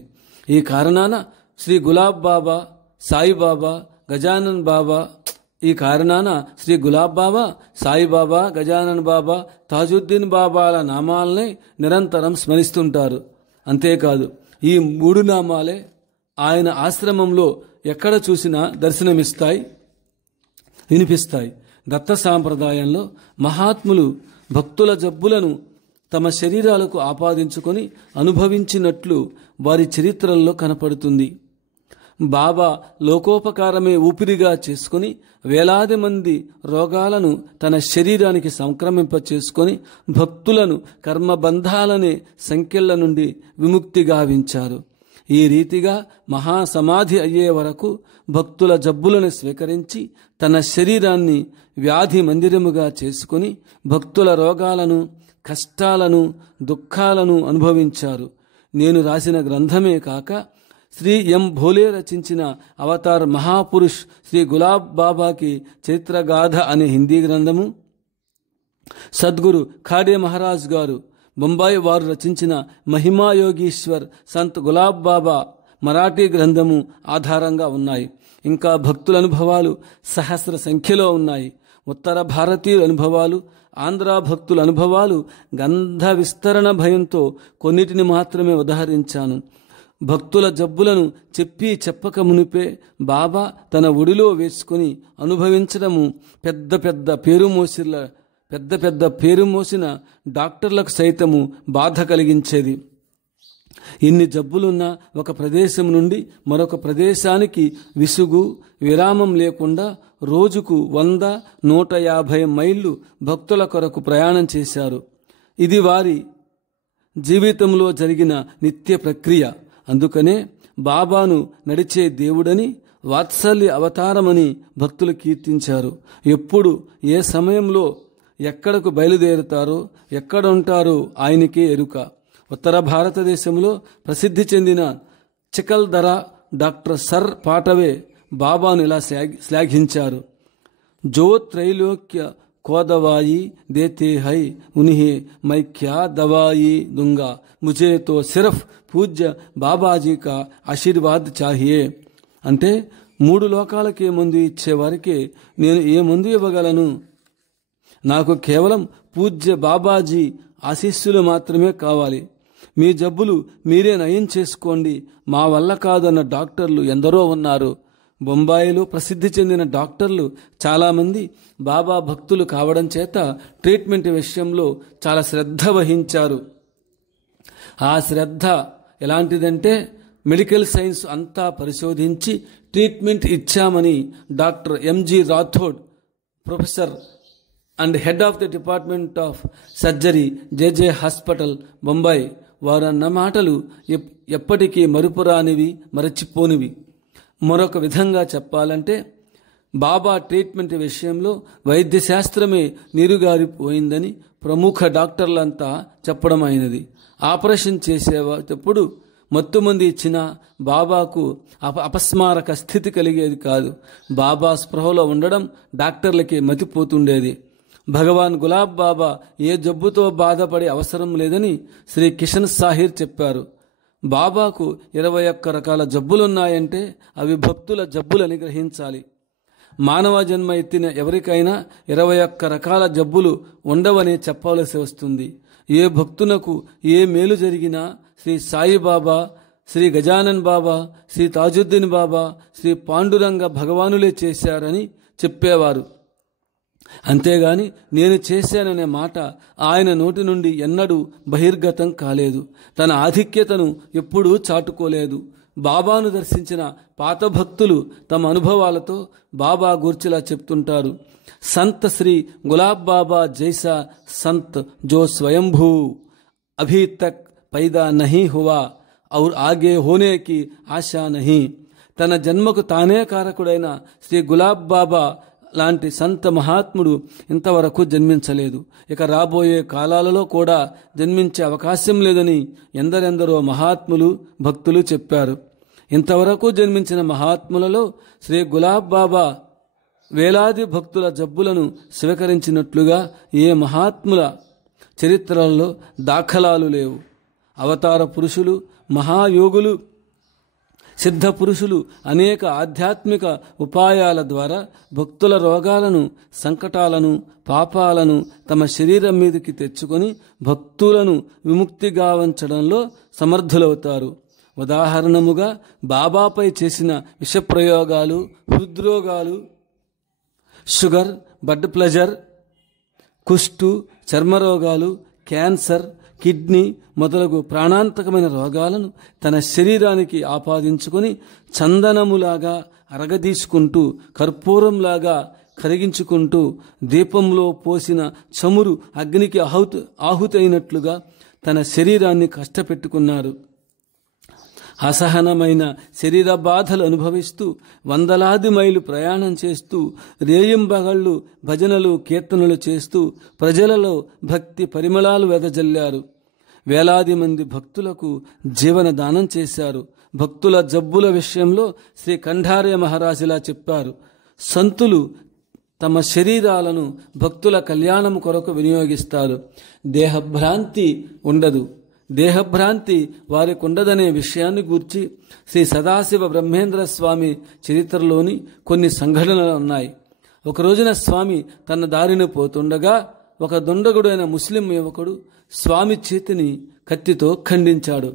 ఈ కారణాన శ్రీ గులాబ్ బాబా, సాయిబాబా, గజానన్ బాబా ఈ కారణాన శ్రీ గులాబ్ బాబా, సాయిబాబా, గజానన్ బాబా, తాజుద్దీన్ బాబాల నామాలనే నిరంతరం స్మరిస్తుంటారు. అంతేకాదు ఈ 3 నామాలే ఆయన ఆశ్రమంలో ఎక్కడ చూసినా దర్శనమిస్తాయి, వినిపిస్తాయి. దత్త సాంప్రదాయంలో మహాత్ములు భక్తుల జబ్బులను తమ శరీరాలకు ఆపాదించుకొని అనుభవించినట్లు వారి చరిత్రల్లో కనపడుతుంది. బాబా లోకోపకారమే ఊపిరిగా చేసుకుని వేలాది మంది రోగాలను తన శరీరానికి సంక్రమింప చేసుకొని భక్తులను కర్మబంధాలనే సంకెళ్ల నుండి విముక్తి గావించారు. ఈ రీతిగా మహాసమాధి అయ్యే వరకు భక్తుల జబ్బులను స్వీకరించి తన శరీరాన్ని వ్యాధి మందిరముగా చేసుకుని భక్తుల రోగాలను కష్టాలను దుఃఖాలను అనుభవించారు. నేను గ్రంథమే కాక శ్రీ ఎం భోలే రచించిన అవతార్ మహాపురుష్ శ్రీ గులాబ్ బాబాకి చరిత్రగాథ అనే హిందీ గ్రంథము, సద్గురు ఖాడే మహారాజ్ గారు బొంబాయి వారు రచించిన మహిమాయోగీశ్వర్ సంత్ గులాబ్ బాబా మరాఠీ గ్రంథము ఆధారంగా ఉన్నాయి. ఇంకా భక్తుల అనుభవాలు సహస్ర సంఖ్యలో ఉన్నాయి. ఉత్తర భారతీయుల అనుభవాలు, ఆంధ్ర భక్తుల అనుభవాలు గంధ విస్తరణ భయంతో కొన్నిటిని మాత్రమే ఉదహరించాను. భక్తుల జబ్బులను చెప్పక మునిపే బాబా తన ఒడిలో వేసుకుని అనుభవించడము పెద్ద పెద్ద పేరు మోసిన డాక్టర్లకు సైతము బాధ కలిగించేది. ఇన్ని జబ్బులున్నా ఒక ప్రదేశం నుండి మరొక ప్రదేశానికి విసుగు విరామం లేకుండా రోజుకు 100-150 మైళ్ళు భక్తుల కొరకు ప్రయాణం చేశారు. ఇది వారి జీవితంలో జరిగిన నిత్య ప్రక్రియ. అందుకనే బాబాను నడిచే దేవుడని, వాత్సల్య అవతారమని భక్తులు కీర్తించారు. ఎప్పుడు ఏ సమయంలో ఎక్కడకు బయలుదేరుతారో ఎక్కడ ఉంటారో ఆయనకే ఎరుక. ఉత్తర భారతదేశంలో ప్రసిద్ధి చెందిన చికల్దరా డాక్టర్ సర్ పాటవే బాబాను ఇలా శ్లాఘించారు. జో త్రైలోక్య को दवाई देते है उन्हें मैं क्या दवाई दूंगा, मुझे तो सिर्फ పూజ్య బాబాజీ కా ఆశీర్వాద్ చాహియే. అంటే 3 లోకాలకే మందు ఇచ్చేవారికి నేను ఏ మందు ఇవ్వగలను? నాకు కేవలం పూజ్య బాబాజీ ఆశీస్సులు మాత్రమే కావాలి. మీ జబ్బులు మీరే నయం చేసుకోండి, మా వల్ల కాదన్న డాక్టర్లు ఎందరో ఉన్నారు. బొంబాయిలో ప్రసిద్ధి చెందిన డాక్టర్లు చాలామంది బాబా భక్తులు కావడం చేత ట్రీట్మెంట్ విషయంలో చాలా శ్రద్ధ వహించారు. ఆ శ్రద్ధ ఎలాంటిదంటే మెడికల్ సైన్స్ అంతా పరిశోధించి ట్రీట్మెంట్ ఇచ్చామని doctor M G Rathod, professor and head of the department of surgery, J J hospital, Bombay, వారన్న మాటలు ఎప్పటికీ మరుపురానివి, మరచిపోనివి. మరొక విధంగా చెప్పాలంటే బాబా ట్రీట్మెంట్ విషయంలో వైద్య శాస్త్రమే నీరుగారిపోయిందని ప్రముఖ డాక్టర్లంతా చెప్పడం అయినది. ఆపరేషన్ చేసేటప్పుడు మత్తుమంది ఇచ్చిన బాబాకు అపస్మారక స్థితి కలిగేది కాదు. బాబా స్పృహలో ఉండడం డాక్టర్లకి మతిపోతుండేది. భగవాన్ గులాబ్ బాబా ఏ జబ్బుతో బాధపడే అవసరం లేదని శ్రీ కిషన్ సాహిర్ చెప్పారు. బాబాకు 21 రకాల జబ్బులున్నాయంటే అవి భక్తుల జబ్బులని గ్రహించాలి. మానవ జన్మ ఎత్తిన ఎవరికైనా 21 రకాల జబ్బులు ఉండవని చెప్పవలసి వస్తుంది. ఏ భక్తునకు ఏ మేలు జరిగినా శ్రీ సాయిబాబా, శ్రీ గజానన్ బాబా, శ్రీ తాజుద్దీన్ బాబా, శ్రీ పాండురంగ భగవానులే చేశారని చెప్పేవారు. అంతేగాని నేను చేశాననే మాట ఆయన నోటి నుండి ఎన్నడూ బహిర్గతం కాలేదు. తన ఆధిక్యతను ఎప్పుడూ చాటుకోలేదు. బాబాను దర్శించిన పాత భక్తులు తమ అనుభవాలతో బాబా గూర్చిలా చెప్తుంటారు. సంత్ శ్రీ గులాబ్ బాబా జైసా సంత్ జో స్వయంభూ అభీ తక్ पैदा नहीं हुआ और आगे होने की ఆశా नहीं. తన జన్మకు తానే కారకుడైన శ్రీ గులాబ్ బాబా లాంటి సంత మహాత్ముడు ఇంతవరకు జన్మించలేదు, ఇక రాబోయే కాలాలలో కూడా జన్మించే అవకాశం లేదని ఎందరెందరో మహాత్ములు భక్తులు చెప్పారు. ఇంతవరకు జన్మించిన మహాత్ములలో శ్రీ గులాబ్ బాబా వేలాది భక్తుల జబ్బులను స్వీకరించినట్లుగా ఏ మహాత్ముల చరిత్రలలో దాఖలాలు లేవు. అవతార పురుషులు, మహాయోగులు, సిద్ధ పురుషులు అనేక ఆధ్యాత్మిక ఉపాయాల ద్వారా భక్తుల రోగాలను, సంకటాలను, పాపాలను తమ శరీరం మీదకి తెచ్చుకొని భక్తులను విముక్తి గావించడంలో సమర్థులవుతారు. ఉదాహరణముగా బాబాపై చేసిన విషప్రయోగాలు, హృద్రోగాలు, షుగర్, బ్లడ్ ప్రెషర్, కుష్టు, చర్మరోగాలు, క్యాన్సర్, కిడ్నీ మొదలగు ప్రాణాంతకమైన రోగాలను తన శరీరానికి ఆపాదించుకొని చందనములాగా అరగదీసుకుంటూ, కర్పూరంలాగా కరిగించుకుంటూ, దీపంలో పోసిన చమురు అగ్నికి ఆహుతైనట్లుగా తన శరీరాన్ని కష్టపెట్టుకున్నారు. అసహనమైన శరీర బాధలు అనుభవిస్తూ వందలాది మైలు ప్రయాణం చేస్తూ రేయింబగళ్ళు భజనలు, కీర్తనలు చేస్తూ ప్రజలలో భక్తి పరిమళాలు వెదజల్లారు. వేలాది మంది భక్తులకు జీవన దానం చేశారు. భక్తుల జబ్బుల విషయంలో శ్రీ కంఠార్య మహారాజులా చెప్పారు. సంతులు తమ శరీరాలను భక్తుల కళ్యాణం కొరకు వినియోగిస్తారు. దేహభ్రాంతి ఉండదు. దేహభ్రాంతి వారికి ఉండదనే విషయాన్ని గూర్చి శ్రీ సదాశివ బ్రహ్మేంద్ర స్వామి చరిత్రలోని కొన్ని సంఘటనలు ఉన్నాయి. ఒక రోజున స్వామి తన దారిన పోతుండగా ఒక దుండగుడైన ముస్లిం యువకుడు స్వామి చేతిని కత్తితో ఖండించాడు.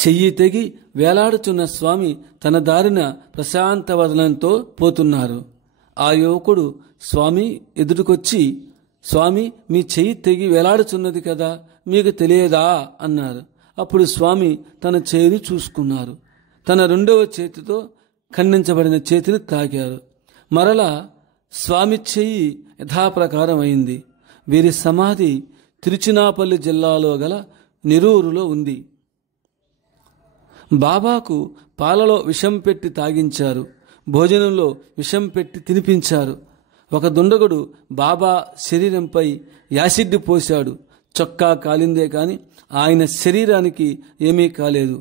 చెయ్యి తెగి వేలాడుచున్న స్వామి తన దారిన ప్రశాంత వదనంతో పోతున్నారు. ఆ యువకుడు స్వామి ఎదుటికొచ్చి, స్వామి మీ చెయ్యి తెగి వేలాడుచున్నది కదా, మీకు తెలియదా అన్నారు. అప్పుడు స్వామి తన చేయి చూసుకున్నారు. తన రెండవ చేతితో ఖండించబడిన చేతిని తాకారు. మరలా స్వామి చెయ్యి యథాప్రకారం అయింది. వీరి సమాధి తిరుచినాపల్లి జిల్లాలో గల నెరూరులో ఉంది. బాబాకు పాలలో విషం పెట్టి తాగించారు. భోజనంలో విషం పెట్టి తినిపించారు. ఒక దుండగుడు బాబా శరీరంపై యాసిడ్ పోశాడు. చొక్కా కాలిందే కాని ఆయన శరీరానికి ఏమీ కాలేదు.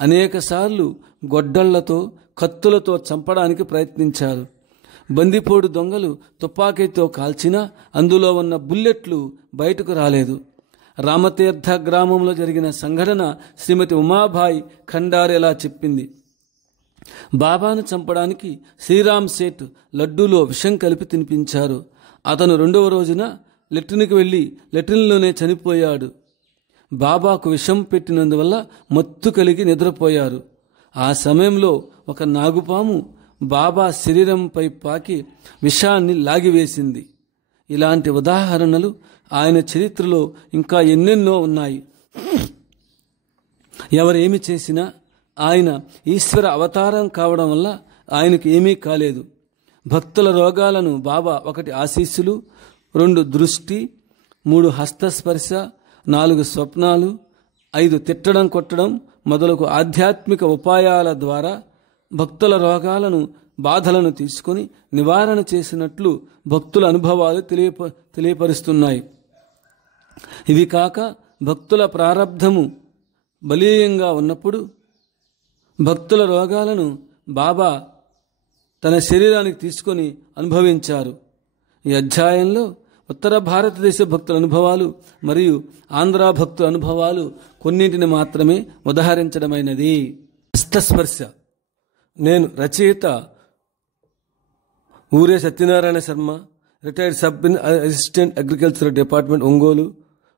అనేకసార్లు గొడ్డళ్లతో, కత్తులతో చంపడానికి ప్రయత్నించారు. బందిపోడు దొంగలు తుపాకీతో కాల్చినా అందులో ఉన్న బుల్లెట్లు బయటకు రాలేదు. రామతీర్థ గ్రామంలో జరిగిన సంఘటన శ్రీమతి ఉమాబాయి ఖండారేలా చెప్పింది. బాబాను చంపడానికి శ్రీరామ్ సేఠ్ లడ్డూలో విషం కలిపి తినిపించారు. అతను 2వ రోజున లెట్రిన్కి వెళ్ళి లెట్రిన్లోనే చనిపోయాడు. బాబాకు విషం పెట్టినందువల్ల మత్తు కలిగి నిద్రపోయారు. ఆ సమయంలో ఒక నాగుపాము బాబా శరీరంపై పాకి విషాన్ని లాగివేసింది. ఇలాంటి ఉదాహరణలు ఆయన చరిత్రలో ఇంకా ఎన్నెన్నో ఉన్నాయి. ఎవరేమి చేసినా ఆయన ఈశ్వర అవతారం కావడం వల్ల ఆయనకు ఏమీ కాలేదు. భక్తుల రోగాలను బాబా 1 ఆశీస్సులు, 2 దృష్టి, 3 హస్తస్పర్శ, 4 స్వప్నాలు, 5 తిట్టడం కొట్టడం మొదలగు ఆధ్యాత్మిక ఉపాయాల ద్వారా భక్తుల రోగాలను బాధలను తీసుకుని నివారణ చేసినట్లు భక్తుల అనుభవాలు తెలియపరుస్తున్నాయి. ఇవి కాక భక్తుల ప్రారబ్ధము బలీయంగా ఉన్నప్పుడు భక్తుల రోగాలను బాబా తన శరీరానికి తీసుకొని అనుభవించారు. ఈ అధ్యాయంలో ఉత్తర భారతదేశ భక్తుల అనుభవాలు మరియు ఆంధ్ర భక్తుల అనుభవాలు కొన్నింటిని మాత్రమే ఉదాహరించడమైనది. హస్తస్పర్శ. నేను రచయిత Oore Satyanarayana Sharma, retired sub assistant agriculture department, Ongole.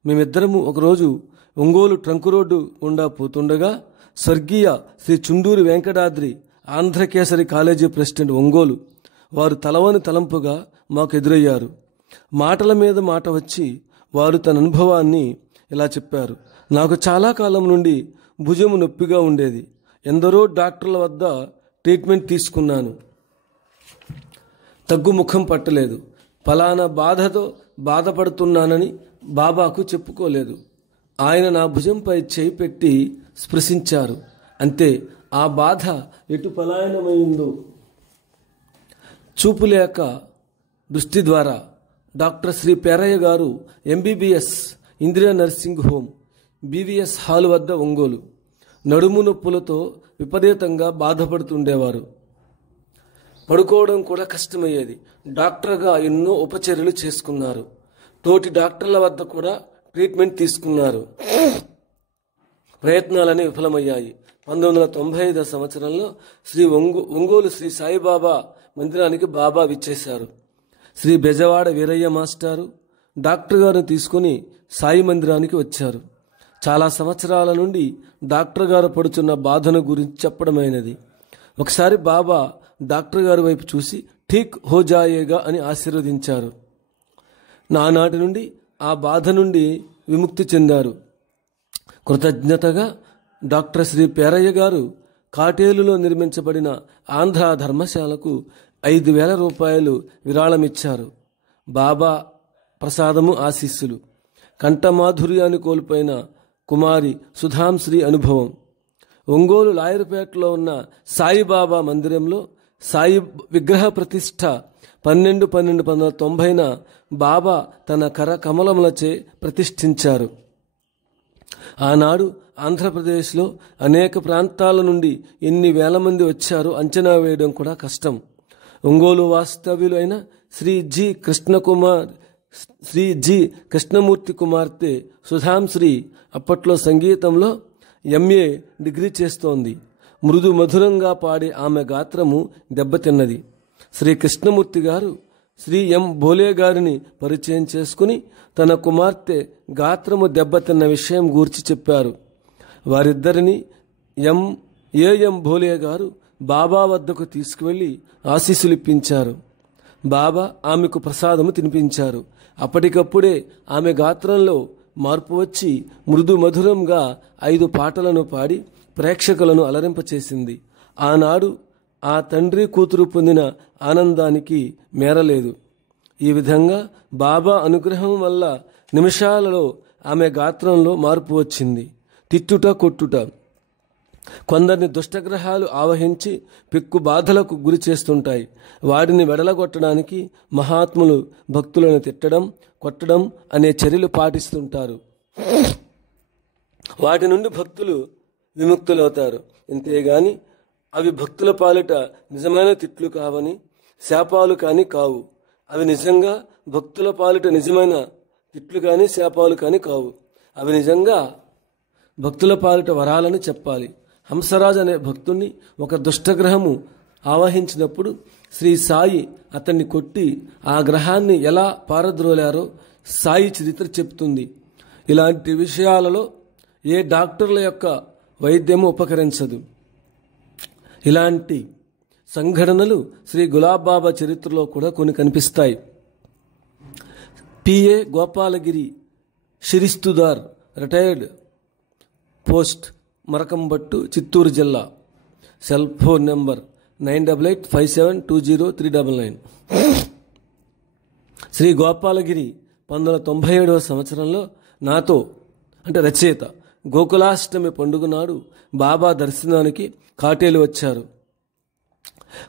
మేమిద్దరము ఒకరోజు ఒంగోలు ట్రంక్ రోడ్డు గుండా పోతుండగా స్వర్గీయ శ్రీ చుండూరి వెంకటాద్రి ఆంధ్రకేసరి కాలేజీ ప్రెసిడెంట్, ఒంగోలు వారు తలవని తలంపుగా మాకు ఎదురయ్యారు. మాటల మీద మాట వచ్చి వారు తన అనుభవాన్ని ఇలా చెప్పారు. నాకు చాలా కాలం నుండి భుజము నొప్పిగా ఉండేది. ఎందరో డాక్టర్ల వద్ద ట్రీట్మెంట్ తీసుకున్నాను, తగ్గుముఖం పట్టలేదు. ఫలానా బాధతో బాధపడుతున్నానని బాబాకు చెప్పుకోలేదు. ఆయన నా భుజంపై చేయి పెట్టి స్పృశించారు. అంతే, ఆ బాధ ఎటు పలాయనమైందో. చూపులేక దృష్టి ద్వారా డాక్టర్ శ్రీ పేరయ్య గారు MBBS, Indira nursing home, BVS hall వద్ద, ఒంగోలు. నడుము నొప్పులతో విపరీతంగా బాధపడుతుండేవారు. పడుకోవడం కూడా కష్టమయ్యేది. డాక్టర్గా ఎన్నో ఉపచర్యలు చేసుకున్నారు. తోటి డాక్టర్ల వద్ద కూడా ట్రీట్మెంట్ తీసుకున్నారు. ప్రయత్నాలన్నీ విఫలమయ్యాయి. 1995 సంవత్సరంలో ఒంగోలు శ్రీ సాయిబాబా మందిరానికి బాబా విచ్చేశారు. శ్రీ బెజవాడ వీరయ్య మాస్టారు డాక్టర్ గారిని తీసుకుని సాయి మందిరానికి వచ్చారు. చాలా సంవత్సరాల నుండి డాక్టర్ గారు పడుతున్న బాధను గురించి చెప్పడమైనది. ఒకసారి బాబా డాక్టర్ గారి వైపు చూసి ఠీక్ హో జాయేగా అని ఆశీర్వదించారు. నానాటి నుండి ఆ బాధ నుండి విముక్తి చెందారు. కృతజ్ఞతగా డాక్టర్ శ్రీ పేరయ్య గారు కాటేలులో నిర్మించబడిన ఆంధ్ర ధర్మశాలకు 5,000 రూపాయలు విరాళమిచ్చారు. బాబా ప్రసాదము ఆశీస్సులు. కంఠమాధుర్యాన్ని కోల్పోయిన కుమారి సుధాంశ్రీ అనుభవం. ఒంగోలు లాయర్పేటలో ఉన్న సాయిబాబా మందిరంలో సాయి విగ్రహ ప్రతిష్ఠ 12/12/1990న బాబా తన కర కమలములచే ప్రతిష్ఠించారు. ఆనాడు ఆంధ్రప్రదేశ్లో అనేక ప్రాంతాల నుండి ఎన్ని వేల మంది వచ్చారో అంచనా వేయడం కూడా కష్టం. ఒంగోలు వాస్తవ్యులైన శ్రీ జి కృష్ణమూర్తి కుమార్తె సుధాంశ్రీ అప్పట్లో సంగీతంలో MA డిగ్రీ చేస్తోంది. మృదు మధురంగా పాడే ఆమె గాత్రము దెబ్బతిన్నది. శ్రీ కృష్ణమూర్తి గారు శ్రీ ఎం భోలే గారిని పరిచయం చేసుకుని తన కుమార్తె గాత్రము దెబ్బతిన్న విషయం గూర్చి చెప్పారు. వారిద్దరిని ఏఎం భోలే గారు బాబా వద్దకు తీసుకువెళ్లి ఆశీస్సులిప్పించారు. బాబా ఆమెకు ప్రసాదము తినిపించారు. అప్పటికప్పుడే ఆమె గాత్రంలో మార్పు వచ్చి మృదు మధురంగా 5 పాటలను పాడి ప్రేక్షకులను అలరింపచేసింది. ఆనాడు ఆ తండ్రి కూతురు పొందిన ఆనందానికి మేరలేదు. ఈ విధంగా బాబా అనుగ్రహం వల్ల నిమిషాలలో ఆమె గాత్రంలో మార్పు వచ్చింది. తిట్టుట కొట్టుట కొందరిని దుష్టగ్రహాలు ఆవహించి పిక్కు బాధలకు గురి చేస్తుంటాయి. వాటిని వెడలగొట్టడానికి మహాత్ములు భక్తులను తిట్టడం, కొట్టడం అనే చర్యలు పాటిస్తుంటారు. వాటి నుండి భక్తులు విముక్తులవుతారు. ఇంతేగాని అవి భక్తుల పాలిట నిజమైన తిట్లు కావని, శాపాలు కాని కావు. అవి నిజంగా భక్తుల పాలిట నిజమైన తిట్లు కాని శాపాలు కాని కావు. అవి నిజంగా భక్తుల పాలిట వరాలని చెప్పాలి. హంసరాజు అనే భక్తుణ్ణి ఒక దుష్టగ్రహము ఆవహించినప్పుడు శ్రీ సాయి అతన్ని కొట్టి ఆ గ్రహాన్ని ఎలా పారద్రోలారో సాయి చరిత్ర చెప్తుంది. ఇలాంటి విషయాలలో ఏ డాక్టర్ల యొక్క వైద్యము ఉపకరించదు. ఇలాంటి సంఘటనలు శ్రీ గులాబ్ బాబా చరిత్రలో కూడా కొన్ని కనిపిస్తాయి. PA Gopalagiri షిరిస్తుదార్, retired post, మరకంబట్టు, Chittoor జిల్లా. Cell phone number 9885720399. Shri Gopalagiri 1997వ సంవత్సరంలో నాతో అంటే రచయిత గోకులాష్టమి పండుగ నాడు బాబా దర్శనానికి కాటేలు వచ్చారు.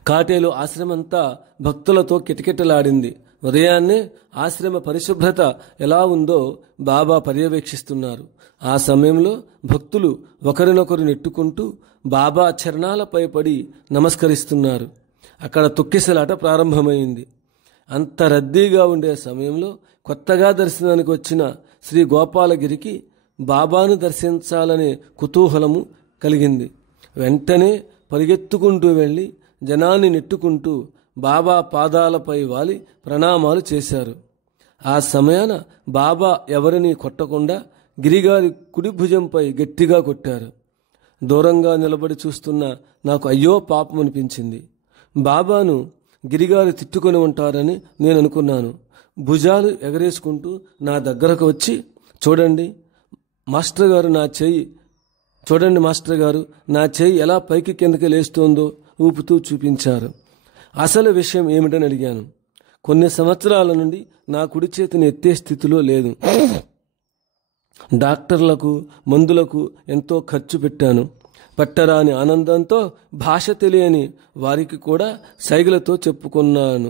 కాటేలు ఆశ్రమంతా భక్తులతో కిటకిటలాడింది. ఉదయాన్నే ఆశ్రమ పరిశుభ్రత ఎలా ఉందో బాబా పర్యవేక్షిస్తున్నారు. ఆ సమయంలో భక్తులు ఒకరినొకరు నెట్టుకుంటూ బాబా చరణాలపై పడి నమస్కరిస్తున్నారు. అక్కడ తొక్కిసలాట ప్రారంభమైంది. అంత రద్దీగా ఉండే సమయంలో కొత్తగా దర్శనానికి వచ్చిన శ్రీ గోపాలగిరికి బాబాను దర్శించాలనే కుతూహలము కలిగింది. వెంటనే పరిగెత్తుకుంటూ వెళ్ళి జనాన్ని నెట్టుకుంటూ బాబా పాదాలపై వాలి ప్రణామాలు చేశారు. ఆ సమయాన బాబా ఎవరిని కొట్టకుండా గిరిగారి కుడి భుజంపై గట్టిగా కొట్టారు. దూరంగా నిలబడి చూస్తున్న నాకు అయ్యో పాపం అనిపించింది. బాబాను గిరిగారు తిట్టుకొని ఉంటారని నేను అనుకున్నాను. భుజాలు ఎగరేసుకుంటూ నా దగ్గరకు వచ్చి చూడండి మాస్టర్ గారు నా చేయి ఎలా పైకి కిందకి లేస్తోందో ఊపుతూ చూపించారు. అసలు విషయం ఏమిటని అడిగాను. కొన్ని సంవత్సరాల నుండి నా కుడి చేతిని ఎత్తే స్థితిలో లేదు. డాక్టర్లకు మందులకు ఎంతో ఖర్చు పెట్టాను. పట్టరాని ఆనందంతో భాష తెలియని వారికి కూడా సైగలతో చెప్పుకున్నాను.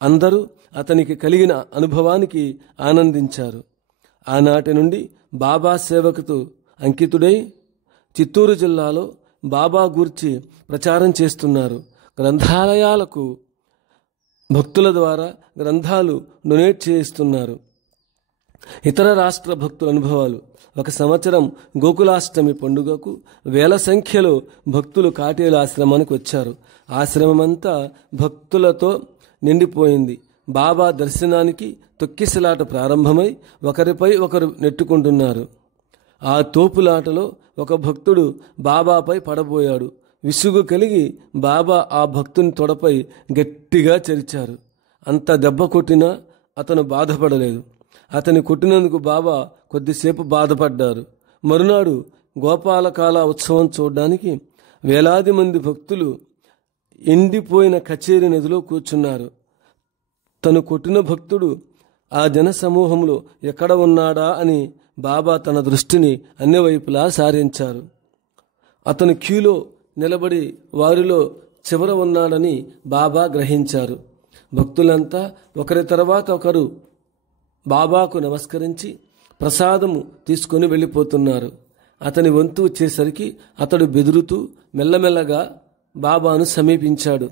అందరూ అతనికి కలిగిన అనుభవానికి ఆనందించారు. ఆనాటి నుండి బాబా సేవకుతో అంకితుడై చిత్తూరు జిల్లాలో బాబా గూర్చి ప్రచారం చేస్తున్నారు. గ్రంథాలయాలకు భక్తుల ద్వారా గ్రంథాలు డొనేట్ చేయిస్తున్నారు. ఇతర రాష్ట్ర భక్తుల అనుభవాలు. ఒక సంవత్సరం గోకులాష్టమి పండుగకు వేల సంఖ్యలో భక్తులు కాటేలు ఆశ్రమానికి వచ్చారు. ఆశ్రమమంతా భక్తులతో నిండిపోయింది. బాబా దర్శనానికి తొక్కిసలాట ప్రారంభమై ఒకరిపై ఒకరు నెట్టుకుంటున్నారు. ఆ తోపులాటలో ఒక భక్తుడు బాబాపై పడబోయాడు. విసుగు కలిగి బాబా ఆ భక్తుని తొడపై గట్టిగా చరిచారు. అంత దెబ్బ కొట్టినా అతను బాధపడలేదు. అతని కొట్టినందుకు బాబా కొద్దిసేపు బాధపడ్డారు. మరునాడు గోపాలకాల ఉత్సవం చూడడానికి వేలాది మంది భక్తులు ఎండిపోయిన కచేరీ నదిలో కూర్చున్నారు. తను కొట్టిన భక్తుడు ఆ జన సమూహంలో ఎక్కడ ఉన్నాడా అని బాబా తన దృష్టిని అన్ని వైపులా సారించారు. అతను క్యూలో నిలబడి వారిలో చివర ఉన్నాడని బాబా గ్రహించారు. భక్తులంతా ఒకరి తర్వాత ఒకరు బాబాకు నమస్కరించి ప్రసాదము తీసుకొని వెళ్ళిపోతున్నారు. అతని వంతు వచ్చేసరికి అతడు బెదురుతూ మెల్లమెల్లగా బాబాను సమీపించాడు.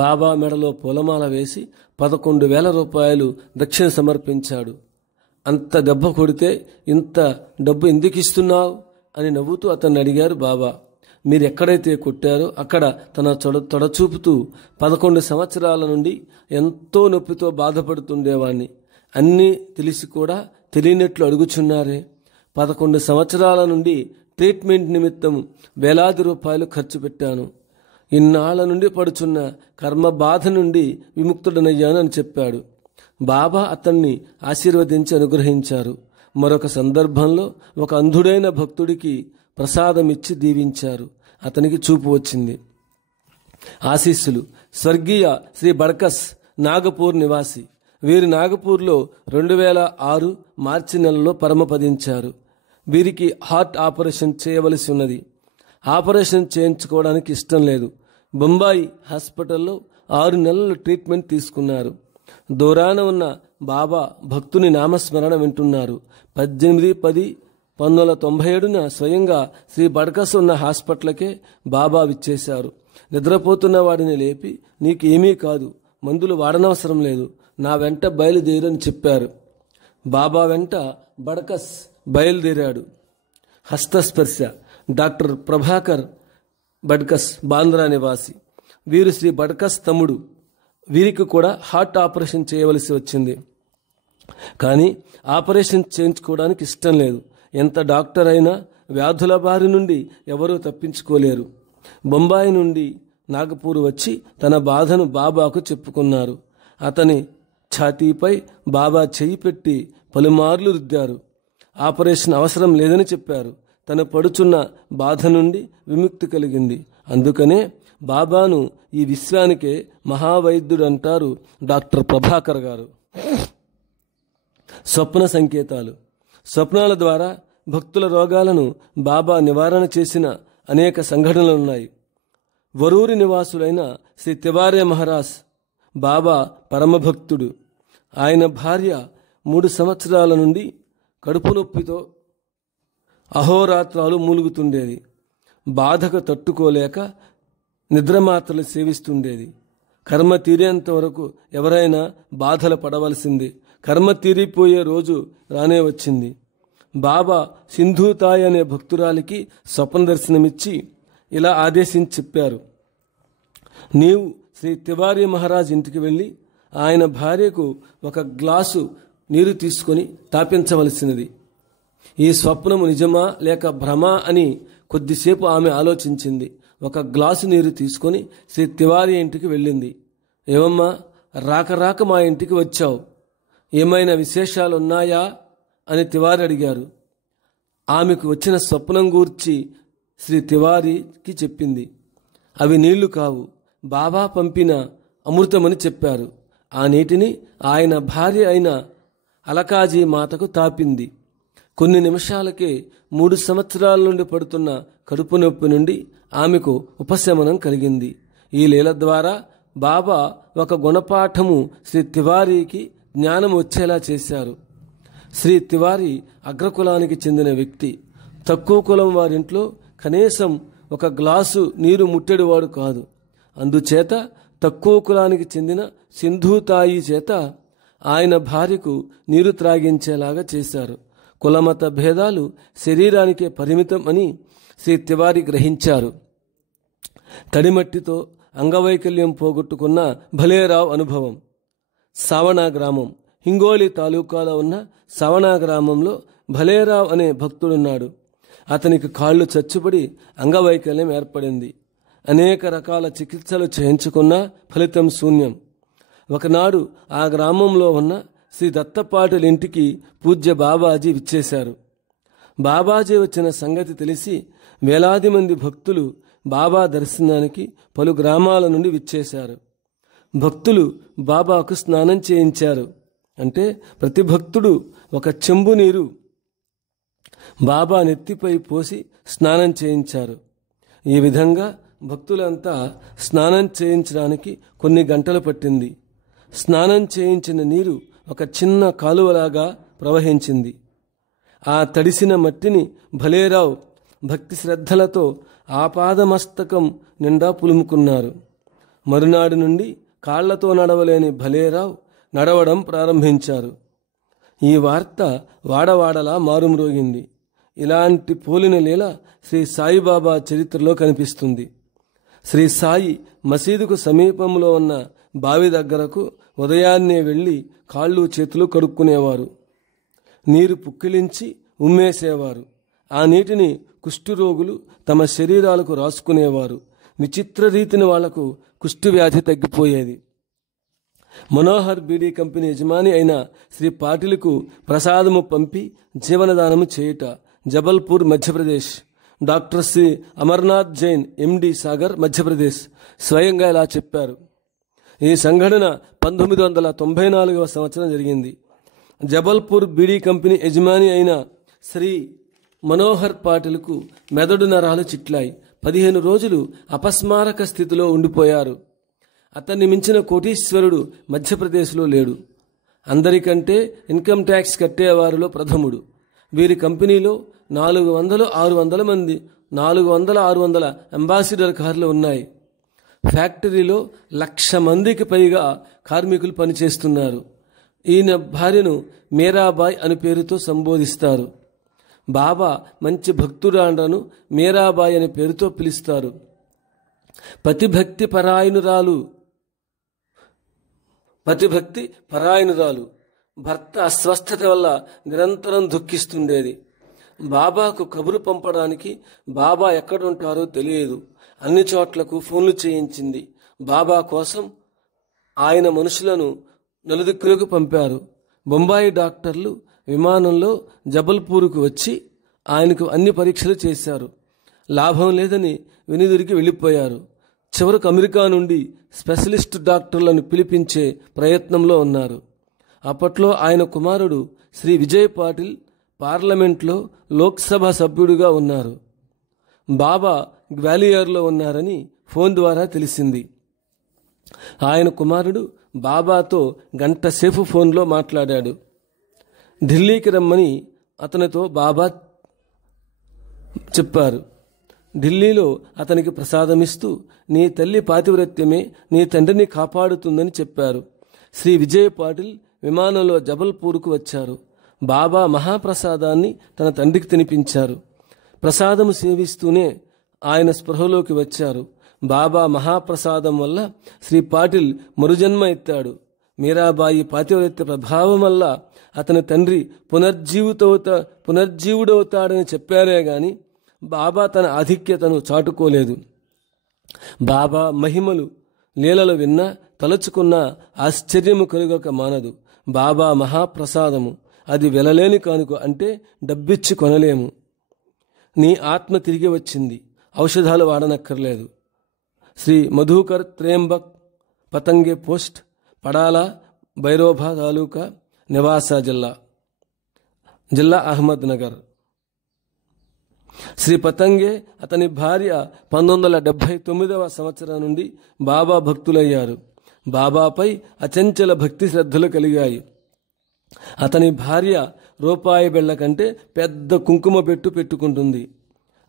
బాబా మెడలో పూలమాల వేసి 11,000 రూపాయలు దక్షిణ సమర్పించాడు. అంత దెబ్బ కొడితే ఇంత డబ్బు ఎందుకు ఇస్తున్నావు అని నవ్వుతూ అతన్ని అడిగారు బాబా. మీరు ఎక్కడైతే కొట్టారో అక్కడ తన తొడచూపుతూ 11 సంవత్సరాల నుండి ఎంతో నొప్పితో బాధపడుతుండేవాణ్ణి. అన్నీ తెలిసి కూడా తెలియనట్లు అడుగుచున్నారే. 11 సంవత్సరాల నుండి ట్రీట్మెంట్ నిమిత్తం వేలాది రూపాయలు ఖర్చు పెట్టాను. ఇన్నాళ్ల నుండి పడుచున్న కర్మ బాధ నుండి విముక్తుడనయ్యాను అని చెప్పాడు. బాబా అతన్ని ఆశీర్వదించి అనుగ్రహించారు. మరొక సందర్భంలో ఒక అంధుడైన భక్తుడికి ప్రసాదమిచ్చి దీవించారు. అతనికి చూపు వచ్చింది. ఆశీస్సులు. స్వర్గీయ శ్రీ బడ్కస్ నాగపూర్ నివాసి. వీరు నాగపూర్లో 2006 మార్చి నెలలో పరమపదించారు. వీరికి హార్ట్ ఆపరేషన్ చేయవలసి ఉన్నది. ఆపరేషన్ చేయించుకోవడానికి ఇష్టం లేదు. బొంబాయి హాస్పిటల్లో 6 నెలలు ట్రీట్మెంట్ తీసుకున్నారు. దూరాన ఉన్న బాబా భక్తుని నామస్మరణ వింటున్నారు. 18/10/1997 స్వయంగా శ్రీ బడ్కస్ ఉన్న హాస్పిటల్కే బాబా విచ్చేశారు. నిద్రపోతున్న వాడిని లేపి నీకు ఏమీ కాదు, మందులు వాడనవసరం లేదు, నా వెంట బయలుదేరని చెప్పారు. బాబా వెంట బడ్కస్ బయలుదేరాడు. హస్తస్పర్శ. డాక్టర్ ప్రభాకర్ బడ్కస్ బాంద్రా నివాసి. వీరు శ్రీ బడ్కస్ తమ్ముడు. వీరికి కూడా హార్ట్ ఆపరేషన్ చేయవలసి వచ్చింది. కానీ ఆపరేషన్ చేయించుకోవడానికి ఇష్టం లేదు. ఎంత డాక్టర్ అయినా వ్యాధుల బారి నుండి ఎవరూ తప్పించుకోలేరు. బొంబాయి నుండి నాగపూర్ వచ్చి తన బాధను బాబాకు చెప్పుకున్నారు. అతని ఛాతీపై బాబా చెయ్యి పెట్టి పలుమార్లు రుద్దారు. ఆపరేషన్ అవసరం లేదని చెప్పారు. తను పడుచున్న బాధ నుండి విముక్తి కలిగింది. అందుకనే బాబాను ఈ విశ్వానికే మహావైద్యుడు అంటారు డాక్టర్ ప్రభాకర్ గారు. స్వప్న సంకేతాలు. స్వప్నాల ద్వారా భక్తుల రోగాలను బాబా నివారణ చేసిన అనేక సంఘటనలున్నాయి. వరూరి నివాసులైన శ్రీ తివారీ మహారాజ్ బాబా పరమభక్తుడు. ఆయన భార్య 3 సంవత్సరాల నుండి కడుపు నొప్పితో అహోరాత్రాలు మూలుగుతుండేది. బాధకు తట్టుకోలేక నిద్రమాత్రలు సేవిస్తుండేది. కర్మ తీరేంత వరకు ఎవరైనా బాధలు పడవలసింది. కర్మ తీరిపోయే రోజు రానే వచ్చింది. బాబా సింధూతాయ్ అనే భక్తురాలికి స్వప్న దర్శనమిచ్చి ఇలా ఆదేశించి చెప్పారు, నీవు శ్రీ తివారీ మహారాజ్ ఇంటికి వెళ్ళి ఆయన భార్యకు 1 గ్లాసు నీరు తీసుకొని తాపించవలసినది. ఈ స్వప్నము నిజమా లేక భ్రమ అని కొద్దిసేపు ఆమె ఆలోచించింది. 1 గ్లాసు నీరు తీసుకొని శ్రీ తివారీ ఇంటికి వెళ్ళింది. ఏమమ్మా, రాక మా ఇంటికి వచ్చావు, ఏమైనా విశేషాలున్నాయా అని తివారీ అడిగారు. ఆమెకు వచ్చిన స్వప్నం గూర్చి శ్రీ తివారీకి చెప్పింది. అవి నీళ్లు కావు, బాబా పంపిన అమృతమని చెప్పారు. ఆ నీటిని ఆయన భార్య అయిన అలకాజీ మాతకు తాపింది. కొన్ని నిమిషాలకే 3 సంవత్సరాల నుండి పడుతున్న కడుపు నొప్పి నుండి ఆమెకు ఉపశమనం కలిగింది. ఈ లీల ద్వారా బాబా ఒక గుణపాఠము శ్రీ తివారీకి జ్ఞానం వచ్చేలా చేశారు. శ్రీ తివారీ అగ్రకులానికి చెందిన వ్యక్తి. తక్కువ కులం వారింట్లో కనీసం 1 గ్లాసు నీరు ముట్టెడివాడు కాదు. అందుచేత తక్కువ కులానికి చెందిన సింధూతాయి చేత ఆయన భార్యకు నీరు త్రాగించేలాగా చేశారు. కులమత భేదాలు శరీరానికే పరిమితం అని శ్రీ తివారీ గ్రహించారు. తడిమట్టితో అంగవైకల్యం పోగొట్టుకున్న భలేరావు అనుభవం. సవణ గ్రామం, హింగోలి తాలూకాలో ఉన్న సవణ గ్రామంలో భలేరావు అనే భక్తుడున్నాడు. అతనికి కాళ్ళు చచ్చుబడి అంగవైకల్యం ఏర్పడింది. అనేక రకాల చికిత్సలు చేయించుకున్నా ఫలితం శూన్యం. ఒకనాడు ఆ గ్రామంలో ఉన్న శ్రీ దత్తపాటిల్ ఇంటికి పూజ్య బాబాజీ విచ్చేశారు. బాబాజీ వచ్చిన సంగతి తెలిసి వేలాది మంది భక్తులు బాబా దర్శనానికి పలు గ్రామాల నుండి విచ్చేశారు. భక్తులు బాబాకు స్నానం చేయించారు. అంటే ప్రతి భక్తుడు 1 చెంబు నీరు బాబా నెత్తిపై పోసి స్నానం చేయించారు. ఈ విధంగా భక్తులంతా స్నానం చేయించడానికి కొన్ని గంటలు పట్టింది. స్నానం చేయించిన నీరు ఒక చిన్న కాలువలాగా ప్రవహించింది. ఆ తడిసిన మట్టిని భలేరావు భక్తి శ్రద్ధలతో ఆపాదమస్తకం నిండా పులుముకున్నారు. మరునాడు నుండి కాళ్లతో నడవలేని భలేరావు నడవడం ప్రారంభించారు. ఈ వార్త వాడవాడలా మారుమ్రోగింది. ఇలాంటి పోలిన లీల శ్రీ సాయిబాబా చరిత్రలో కనిపిస్తుంది. శ్రీ సాయి మసీదుకు సమీపంలో ఉన్న బావి దగ్గరకు ఉదయాన్నే వెళ్ళి కాళ్ళు చేతులు కడుక్కునేవారు. నీరు పుక్కిలించి ఉమ్మేసేవారు. ఆ నీటిని కుష్ఠరోగులు తమ శరీరాలకు రాసుకునేవారు. విచిత్ర రీతిని వాళ్లకు కుష్ఠు వ్యాధి తగ్గిపోయేది. మనోహర్ బీడీ కంపెనీ యజమాని అయిన శ్రీ పాటిల్కు ప్రసాదము పంపి జీవనదానము చేయుట. జబల్పూర్, మధ్యప్రదేశ్. డాక్టర్ శ్రీ అమర్నాథ్ జైన్, ఎండి, సాగర్, మధ్యప్రదేశ్ స్వయంగా ఇలా చెప్పారు. ఈ సంఘటన 1994వ సంవత్సరం జరిగింది. జబల్పూర్ బీడీ కంపెనీ యజమాని అయిన శ్రీ మనోహర్ పాటిల్కు మెదడు నరాలు చిట్లాయి. 15 రోజులు అపస్మారక స్థితిలో ఉండిపోయారు. అతన్ని మించిన కోటీశ్వరుడు మధ్యప్రదేశ్లో లేడు. అందరికంటే ఇన్కమ్ ట్యాక్స్ కట్టేవారిలో ప్రథముడు. వీరి కంపెనీలో 400-600 మంది 400-600 అంబాసిడర్ కార్లు ఉన్నాయి. ఫ్యాక్టరీలో 1,00,000 మందికి పైగా కార్మికులు పనిచేస్తున్నారు. ఈయన భార్యను మీరాబాయ్ అని పేరుతో సంబోధిస్తారు. బాబా మంచి భక్తురాండ్రను మీరాబాయ్ అనే పేరుతో పిలుస్తారు. పతిభక్తి పరాయణురాలు భర్త అస్వస్థత వల్ల నిరంతరం దుఃఖిస్తుండేది. బాబాకు కబురు పంపడానికి బాబా ఎక్కడుంటారో తెలియదు. అన్ని చోట్లకు ఫోన్లు చేయించింది. బాబా కోసం ఆయన మనుషులను నలుదిక్కులకు పంపారు. బొంబాయి డాక్టర్లు విమానంలో జబల్పూర్కు వచ్చి ఆయనకు అన్ని పరీక్షలు చేశారు. లాభం లేదని వెనుదిరిగి వెళ్ళిపోయారు. చివరకు అమెరికా నుండి స్పెషలిస్ట్ డాక్టర్లను పిలిపించే ప్రయత్నంలో ఉన్నారు. అప్పట్లో ఆయన కుమారుడు శ్రీ విజయ్ పాటిల్ పార్లమెంట్లో లోక్సభ సభ్యుడిగా ఉన్నారు. బాబా గ్వాలియర్లో ఉన్నారని ఫోన్ ద్వారా తెలిసింది. ఆయన కుమారుడు బాబాతో గంట సేపు ఫోన్లో మాట్లాడాడు. ఢిల్లీకి రమ్మని అతనితో బాబా చెప్పారు. ఢిల్లీలో అతనికి ప్రసాదమిస్తూ నీ తల్లి పాతివ్రత్యమే నీ తండ్రిని కాపాడుతుందని చెప్పారు. శ్రీ విజయ్ పాటిల్ విమానంలో జబల్పూర్కు వచ్చారు. బాబా మహాప్రసాదాన్ని తన తండ్రికి తినిపించారు. ప్రసాదము సేవిస్తూనే ఆయన స్పృహలోకి వచ్చారు. బాబా మహాప్రసాదం వల్ల శ్రీ పాటిల్ మరుజన్మ ఎత్తాడు. మీరాబాయి పాతివ్రత్య ప్రభావం వల్ల అతని తండ్రి పునర్జీవుడవుతాడని చెప్పారే గాని బాబా తన ఆధిక్యతను చాటుకోలేదు. బాబా మహిమలు లీలలు విన్నా తలుచుకున్నా ఆశ్చర్యము కలుగక మానదు. బాబా మహాప్రసాదము అది వెలలేని కానుక, అంటే డబ్బిచ్చి కొనలేము. నీ ఆత్మ తిరిగి వచ్చింది, ఔషధాలు వాడనక్కర్లేదు. శ్రీ మధుకర్ త్రేంబక్ పతంగే పోస్ట్, పడాలా, బైరోభా తాలూకా, నివాసా జిల్లా అహ్మద్ నగర్. శ్రీ పతంగే అతని భార్య 1979వ సంవత్సరం నుండి బాబా భక్తులయ్యారు. బాబాపై అచంచల భక్తి శ్రద్ధలు కలిగాయి. అతని భార్య రూపాయి బిళ్ళ కంటే పెద్ద కుంకుమ పెట్టుకుంటుంది.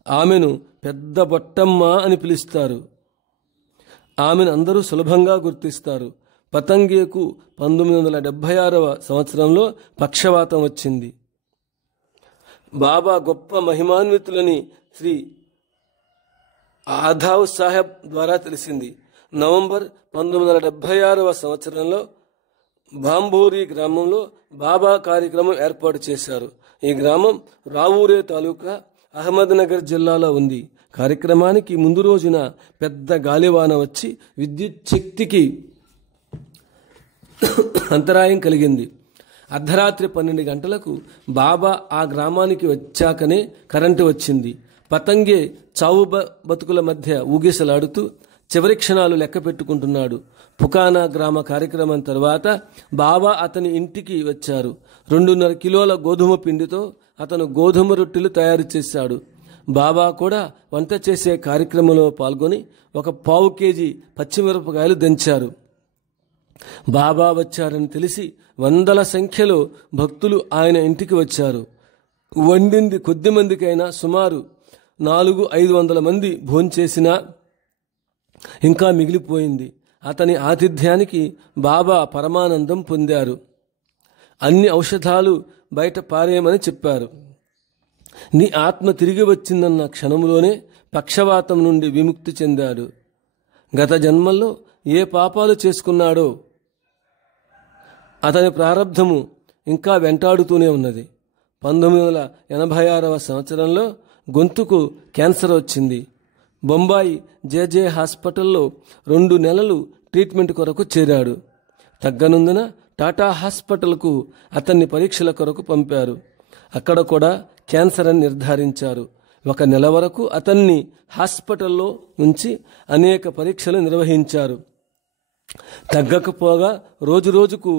ఆమెను పెద్ద బొట్టమ్మ అని పిలుస్తారు. ఆమెను అందరూ సులభంగా గుర్తిస్తారు. పతంగేకు 1976వ సంవత్సరంలో పక్షవాతం వచ్చింది. బాబా గొప్ప మహిమాన్వితులని శ్రీ ఆదావ్ సాహెబ్ ద్వారా తెలిసింది. నవంబర్ 1976వ సంవత్సరంలో బాంబూరి గ్రామంలో బాబా కార్యక్రమం ఏర్పాటు చేశారు. ఈ గ్రామం రావూరే తాలూకా, అహ్మద్ నగర్ జిల్లాలో ఉంది. కార్యక్రమానికి ముందు రోజున పెద్ద గాలివాన వచ్చి విద్యుత్ శక్తికి అంతరాయం కలిగింది. అర్ధరాత్రి 12 గంటలకు బాబా ఆ గ్రామానికి వచ్చాకనే కరెంటు వచ్చింది. పతంగే చావు బతుకుల మధ్య ఊగిసలాడుతూ చివరి క్షణాలు లెక్క పెట్టుకుంటున్నాడు. పుకానా గ్రామ కార్యక్రమం తర్వాత బాబా అతని ఇంటికి వచ్చారు. 2.5 కిలోల గోధుమ పిండితో అతను గోధుమ రొట్టెలు తయారు చేశాడు. బాబా కూడా వంట చేసే కార్యక్రమంలో పాల్గొని 1/4 కేజీ పచ్చిమిరపకాయలు దంచారు. బాబా వచ్చారని తెలిసి వందల సంఖ్యలో భక్తులు ఆయన ఇంటికి వచ్చారు. వండింది కొద్ది మందికైనా సుమారు 400-500 మంది భోంచేసినా ఇంకా మిగిలిపోయింది. అతని ఆతిథ్యానికి బాబా పరమానందం పొందారు. అన్ని ఔషధాలు బయట పారేయమని చెప్పారు. నీ ఆత్మ తిరిగి వచ్చిందన్న క్షణంలోనే పక్షవాతం నుండి విముక్తి చెందాడు. గత జన్మల్లో ఏ పాపాలు చేసుకున్నాడో అతని ప్రారబ్ధము ఇంకా వెంటాడుతూనే ఉన్నది. 1986వ సంవత్సరంలో గొంతుకు క్యాన్సర్ వచ్చింది. బొంబాయి జేజే హాస్పిటల్లో 2 నెలలు ట్రీట్మెంట్ కొరకు చేరాడు. తగ్గనందున టాటా హాస్పిటల్కు అతన్ని పరీక్షల కొరకు పంపారు. అక్కడ కూడా క్యాన్సర్ అని నిర్ధారించారు. 1 నెల వరకు అతన్ని హాస్పిటల్లో ఉంచి అనేక పరీక్షలు నిర్వహించారు. తగ్గకపోగా రోజురోజుకు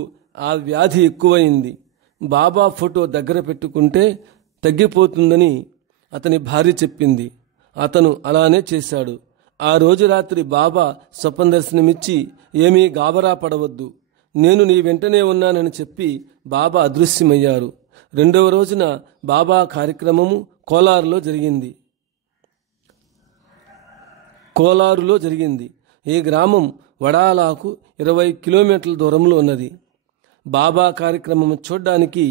ఆ వ్యాధి ఎక్కువైంది. బాబా ఫోటో దగ్గర పెట్టుకుంటే తగ్గిపోతుందని అతని భార్య చెప్పింది. అతను అలానే చేశాడు. ఆ రోజు రాత్రి బాబా స్వప్న దర్శనమిచ్చి, ఏమీ గాబరా పడవద్దు, నేను నీ వెంటనే ఉన్నానని చెప్పి బాబా అదృశ్యమయ్యారు. 2వ రోజున బాబా కార్యక్రమము కోలారులో జరిగింది. ఈ గ్రామం వడాలాకు 20 కిలోమీటర్ల దూరంలో ఉన్నది. బాబా కార్యక్రమం చూడ్డానికి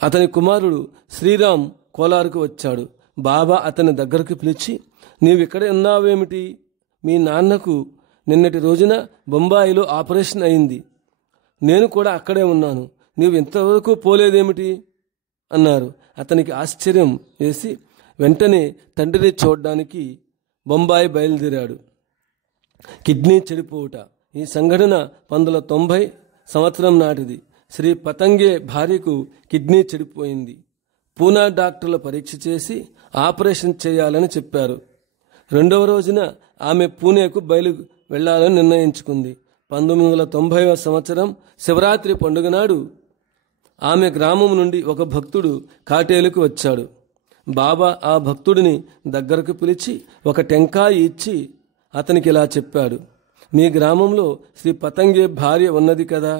అతని కుమారుడు శ్రీరామ్ కోలారుకు వచ్చాడు. బాబా అతని దగ్గరకు పిలిచి, నీవిక్కడ ఉన్నావేమిటి? మీ నాన్నకు నిన్నటి రోజున బొంబాయిలో ఆపరేషన్ అయింది. నేను కూడా అక్కడే ఉన్నాను. నీవు ఇంతవరకు పోలేదేమిటి అన్నారు. అతనికి ఆశ్చర్యం వేసి వెంటనే తండ్రిని చూడ్డానికి బొంబాయి బయలుదేరాడు. కిడ్నీ చెడిపోవుట. ఈ సంఘటన 1990 సంవత్సరం నాటిది. శ్రీ పతంగే భార్యకు కిడ్నీ చెడిపోయింది. పూనా డాక్టర్లు పరీక్ష చేసి ఆపరేషన్ చేయాలని చెప్పారు. రెండవ రోజున ఆమె పూణేకు వెళ్లాలని నిర్ణయించుకుంది. 1990వ సంవత్సరం శివరాత్రి పండుగ నాడు ఆమె గ్రామం నుండి ఒక భక్తుడు కాటేలుకు వచ్చాడు. బాబా ఆ భక్తుడిని దగ్గరకు పిలిచి ఒక టెంకాయ ఇచ్చి అతనికి ఇలా చెప్పాడు, మీ గ్రామంలో శ్రీ పతంగే భార్య ఉన్నది కదా,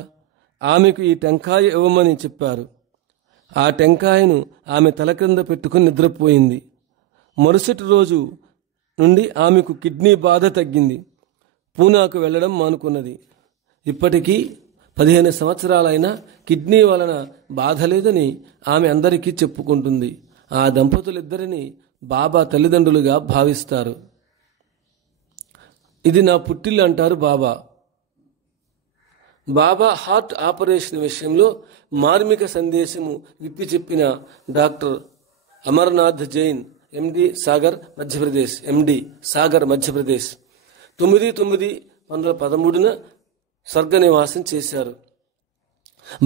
ఆమెకు ఈ టెంకాయ ఇవ్వమని చెప్పారు. ఆ టెంకాయను ఆమె తల క్రింద పెట్టుకుని నిద్రపోయింది. మరుసటి రోజు నుండి ఆమెకు కిడ్నీ బాధ తగ్గింది. పూనాకు వెళ్లడం మానుకున్నది. ఇప్పటికీ 15 సంవత్సరాలైనా కిడ్నీ వలన బాధ లేదని ఆమె అందరికీ చెప్పుకుంటుంది. ఆ దంపతులిద్దరిని బాబా తల్లిదండ్రులుగా భావిస్తారు. ఇది నా పుట్టిల్లు అంటారు బాబా. బాబా హార్ట్ ఆపరేషన్ విషయంలో మార్మిక సందేశము విప్పి చెప్పిన డాక్టర్ అమర్నాథ్ జైన్, ఎండి సాగర్ మధ్యప్రదేశ్ 9/9/1913 స్వర్గ నివాసం చేశారు.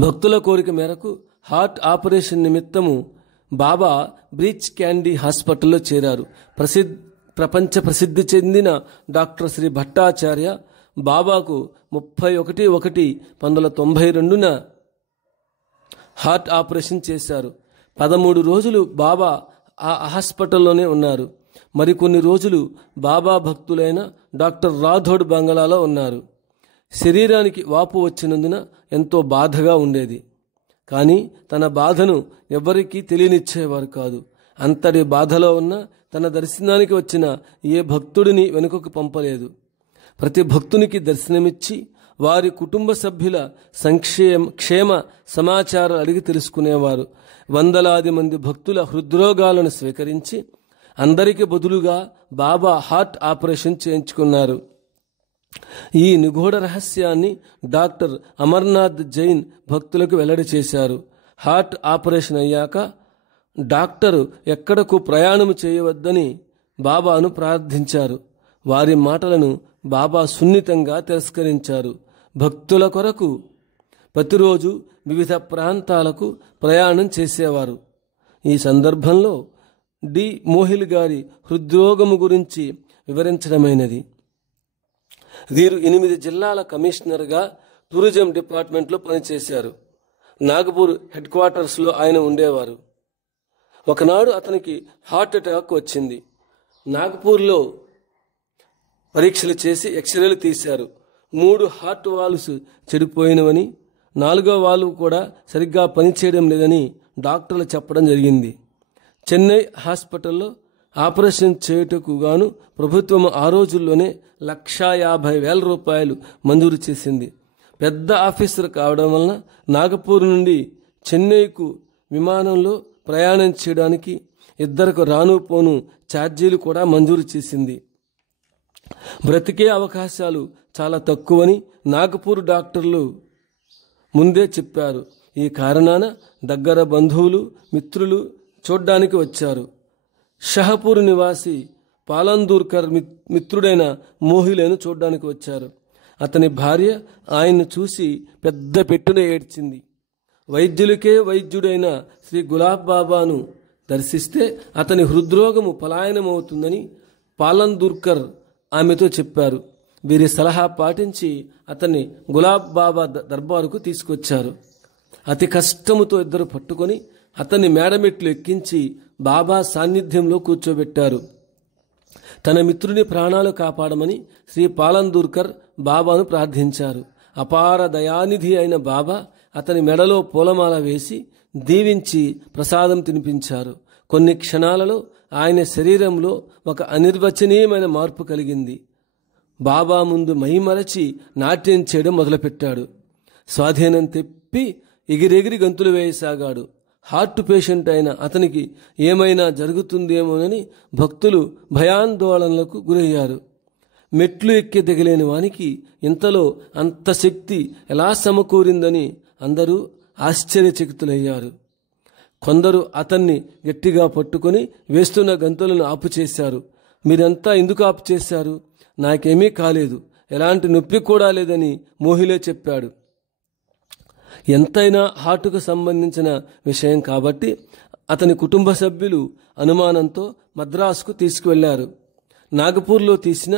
భక్తుల కోరిక మేరకు హార్ట్ ఆపరేషన్ నిమిత్తము బాబా బ్రీచ్ క్యాండీ హాస్పిటల్లో చేరారు. ప్రపంచ ప్రసిద్ధి చెందిన డాక్టర్ శ్రీ భట్టాచార్య బాబాకు 31/1/1992 హార్ట్ ఆపరేషన్ చేశారు. 13 రోజులు బాబా ఆ హాస్పిటల్లోనే ఉన్నారు. మరికొన్ని రోజులు బాబా భక్తులైన డాక్టర్ రాథోడ్ బంగళాలో ఉన్నారు. శరీరానికి వాపు వచ్చినందున ఎంతో బాధగా ఉండేది. కానీ తన బాధను ఎవ్వరికీ తెలియనిచ్చేవారు కాదు. అంతటి బాధలో ఉన్న తన దర్శనానికి వచ్చిన ఏ భక్తుడిని వెనుకకు పంపలేదు. ప్రతి భక్తునికి దర్శనమిచ్చి వారి కుటుంబ సభ్యుల క్షేమ సమాచారం అడిగి తెలుసుకునేవారు. వందలాది మంది భక్తుల హృద్రోగాలను స్వీకరించి అందరికి బదులుగా బాబా హార్ట్ ఆపరేషన్ చేయించుకున్నారు. ఈ నిగూఢ రహస్యాన్ని డాక్టర్ అమర్నాథ్ జైన్ భక్తులకు వెల్లడి చేశారు. హార్ట్ ఆపరేషన్ అయ్యాక డాక్టరు ఎక్కడకు ప్రయాణం చేయవద్దని బాబాను ప్రార్థించారు. వారి మాటలను బాబా సున్నితంగా తిరస్కరించారు. భక్తుల కొరకు ప్రతిరోజు వివిధ ప్రాంతాలకు ప్రయాణం చేసేవారు. ఈ సందర్భంలో డి మోహిల్ గారి హృద్రోగము గురించి వివరించడమైనది. వీరు 8 జిల్లాల కమిషనర్గా టూరిజం డిపార్ట్మెంట్లో పనిచేశారు. నాగపూర్ హెడ్ క్వార్టర్స్లో ఆయన ఉండేవారు. ఒకనాడు అతనికి హార్ట్ అటాక్ వచ్చింది. నాగపూర్లో పరీక్షలు చేసి ఎక్స్రేలు తీశారు. 3 హార్ట్ వాల్వ్స్ చెడిపోయినవని, 4వ వాల్వ్ కూడా సరిగ్గా పనిచేయడం లేదని డాక్టర్లు చెప్పడం జరిగింది. చెన్నై హాస్పిటల్లో ఆపరేషన్ చేయుటకు గాను ప్రభుత్వం ఆ రోజుల్లోనే 1,50,000 రూపాయలు మంజూరు చేసింది. పెద్ద ఆఫీసర్ కావడం వలన నాగపూర్ నుండి చెన్నైకు విమానంలో ప్రయాణం చేయడానికి ఇద్దరికి రాను పోను ఛార్జీలు కూడా మంజూరు చేసింది. బ్రతికే అవకాశాలు చాలా తక్కువని నాగపూర్ డాక్టర్లు ముందే చెప్పారు. ఈ కారణాన దగ్గర బంధువులు మిత్రులు చూడ్డానికి వచ్చారు. షహపూర్ నివాసి పాలందూర్కర్ మిత్రుడైన మోహిలేను చూడ్డానికి వచ్చారు. అతని భార్య ఆయన్ను చూసి పెద్ద పెట్టున ఏడ్చింది. వైద్యులకే వైద్యుడైన శ్రీ గులాబ్ బాబాను దర్శిస్తే అతని హృద్రోగము పలాయనమవుతుందని పాలందూర్కర్ ఆమెతో చెప్పారు. వీరి సలహా పాటించి అతన్ని గులాబ్ బాబా దర్బారుకు తీసుకొచ్చారు. అతి కష్టముతో ఇద్దరు పట్టుకొని అతన్ని మేడమెట్లు ఎక్కించి బాబా సాన్నిధ్యంలో కూర్చోబెట్టారు. తన మిత్రుని ప్రాణాలు కాపాడమని శ్రీ పాలందూర్కర్ బాబాను ప్రార్థించారు. అపార దయానిధి అయిన బాబా అతని మెడలో పూలమాల వేసి దీవించి ప్రసాదం తినిపించారు. కొన్ని క్షణాలలో ఆయన శరీరంలో ఒక అనిర్వచనీయమైన మార్పు కలిగింది. బాబా ముందు మైమరచి నాట్యం చేయడం మొదలుపెట్టాడు. స్వాధీనం తెప్పి ఎగిరెగిరి గంతులు వేయసాగాడు. హార్ట్ పేషెంట్ అయిన అతనికి ఏమైనా జరుగుతుందేమోనని భక్తులు భయాందోళనలకు గురయ్యారు. మెట్లు ఎక్కి దిగలేని వానికి ఇంతలో అంత శక్తి ఎలా సమకూరిందని అందరూ ఆశ్చర్యచకితులయ్యారు. కొందరు అతన్ని గట్టిగా పట్టుకొని వేస్తున్న గంతులను ఆపుచేశారు. మీరంతా ఎందుకు ఆపుచేశారు? నాకేమీ కాలేదు, ఎలాంటి నొప్పి కూడా లేదని మోహిలే చెప్పాడు. ఎంతైనా హార్టుకు సంబంధించిన విషయం కాబట్టి అతని కుటుంబ సభ్యులు అనుమానంతో మద్రాసుకు తీసుకువెళ్లారు. నాగపూర్లో తీసిన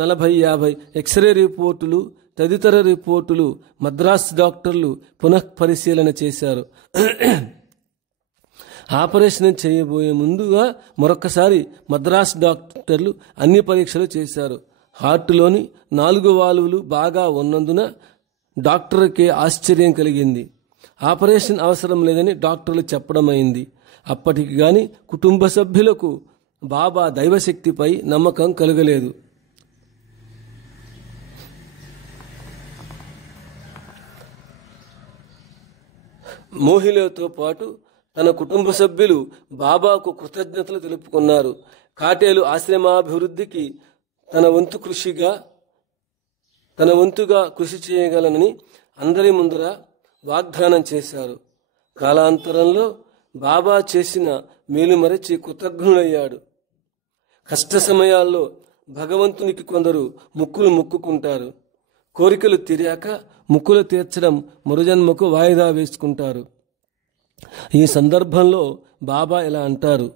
40-50 ఎక్స్రే రిపోర్టులు తదితర రిపోర్టులు మద్రాసు డాక్టర్లు పునఃపరిశీలన చేశారు. ఆపరేషన్ చేయబోయే ముందుగా మరొకసారి మద్రాసు డాక్టర్లు అన్ని పరీక్షలు చేశారు. హార్టులోని 4 వాల్వులు బాగా ఉన్నందున డాక్టర్కే ఆశ్చర్యం కలిగింది. ఆపరేషన్ అవసరం లేదని డాక్టర్లు చెప్పడమైంది. అప్పటికి గాని కుటుంబ సభ్యులకు బాబా దైవశక్తిపై నమ్మకం కలగలేదు. మోహిలేతో పాటు తన కుటుంబ సభ్యులు బాబాకు కృతజ్ఞతలు తెలుపుకున్నారు. కాటేలు ఆశ్రమాభివృద్ధికి తన వంతుగా కృషి చేయగలనని అందరి ముందర వాగ్దానం చేశారు. కాలాంతరంలో బాబా చేసిన మేలు మరచి కృతజ్ఞులయ్యాడు. కష్ట సమయాల్లో భగవంతునికి కొందరు ముక్కులు మొక్కుకుంటారు. కోరికలు తీరాక ముక్కులు తీర్చడం మరుజన్మకు వాయిదా వేసుకుంటారు. ఈ సందర్భంలో బాబా ఇలా అంటారు: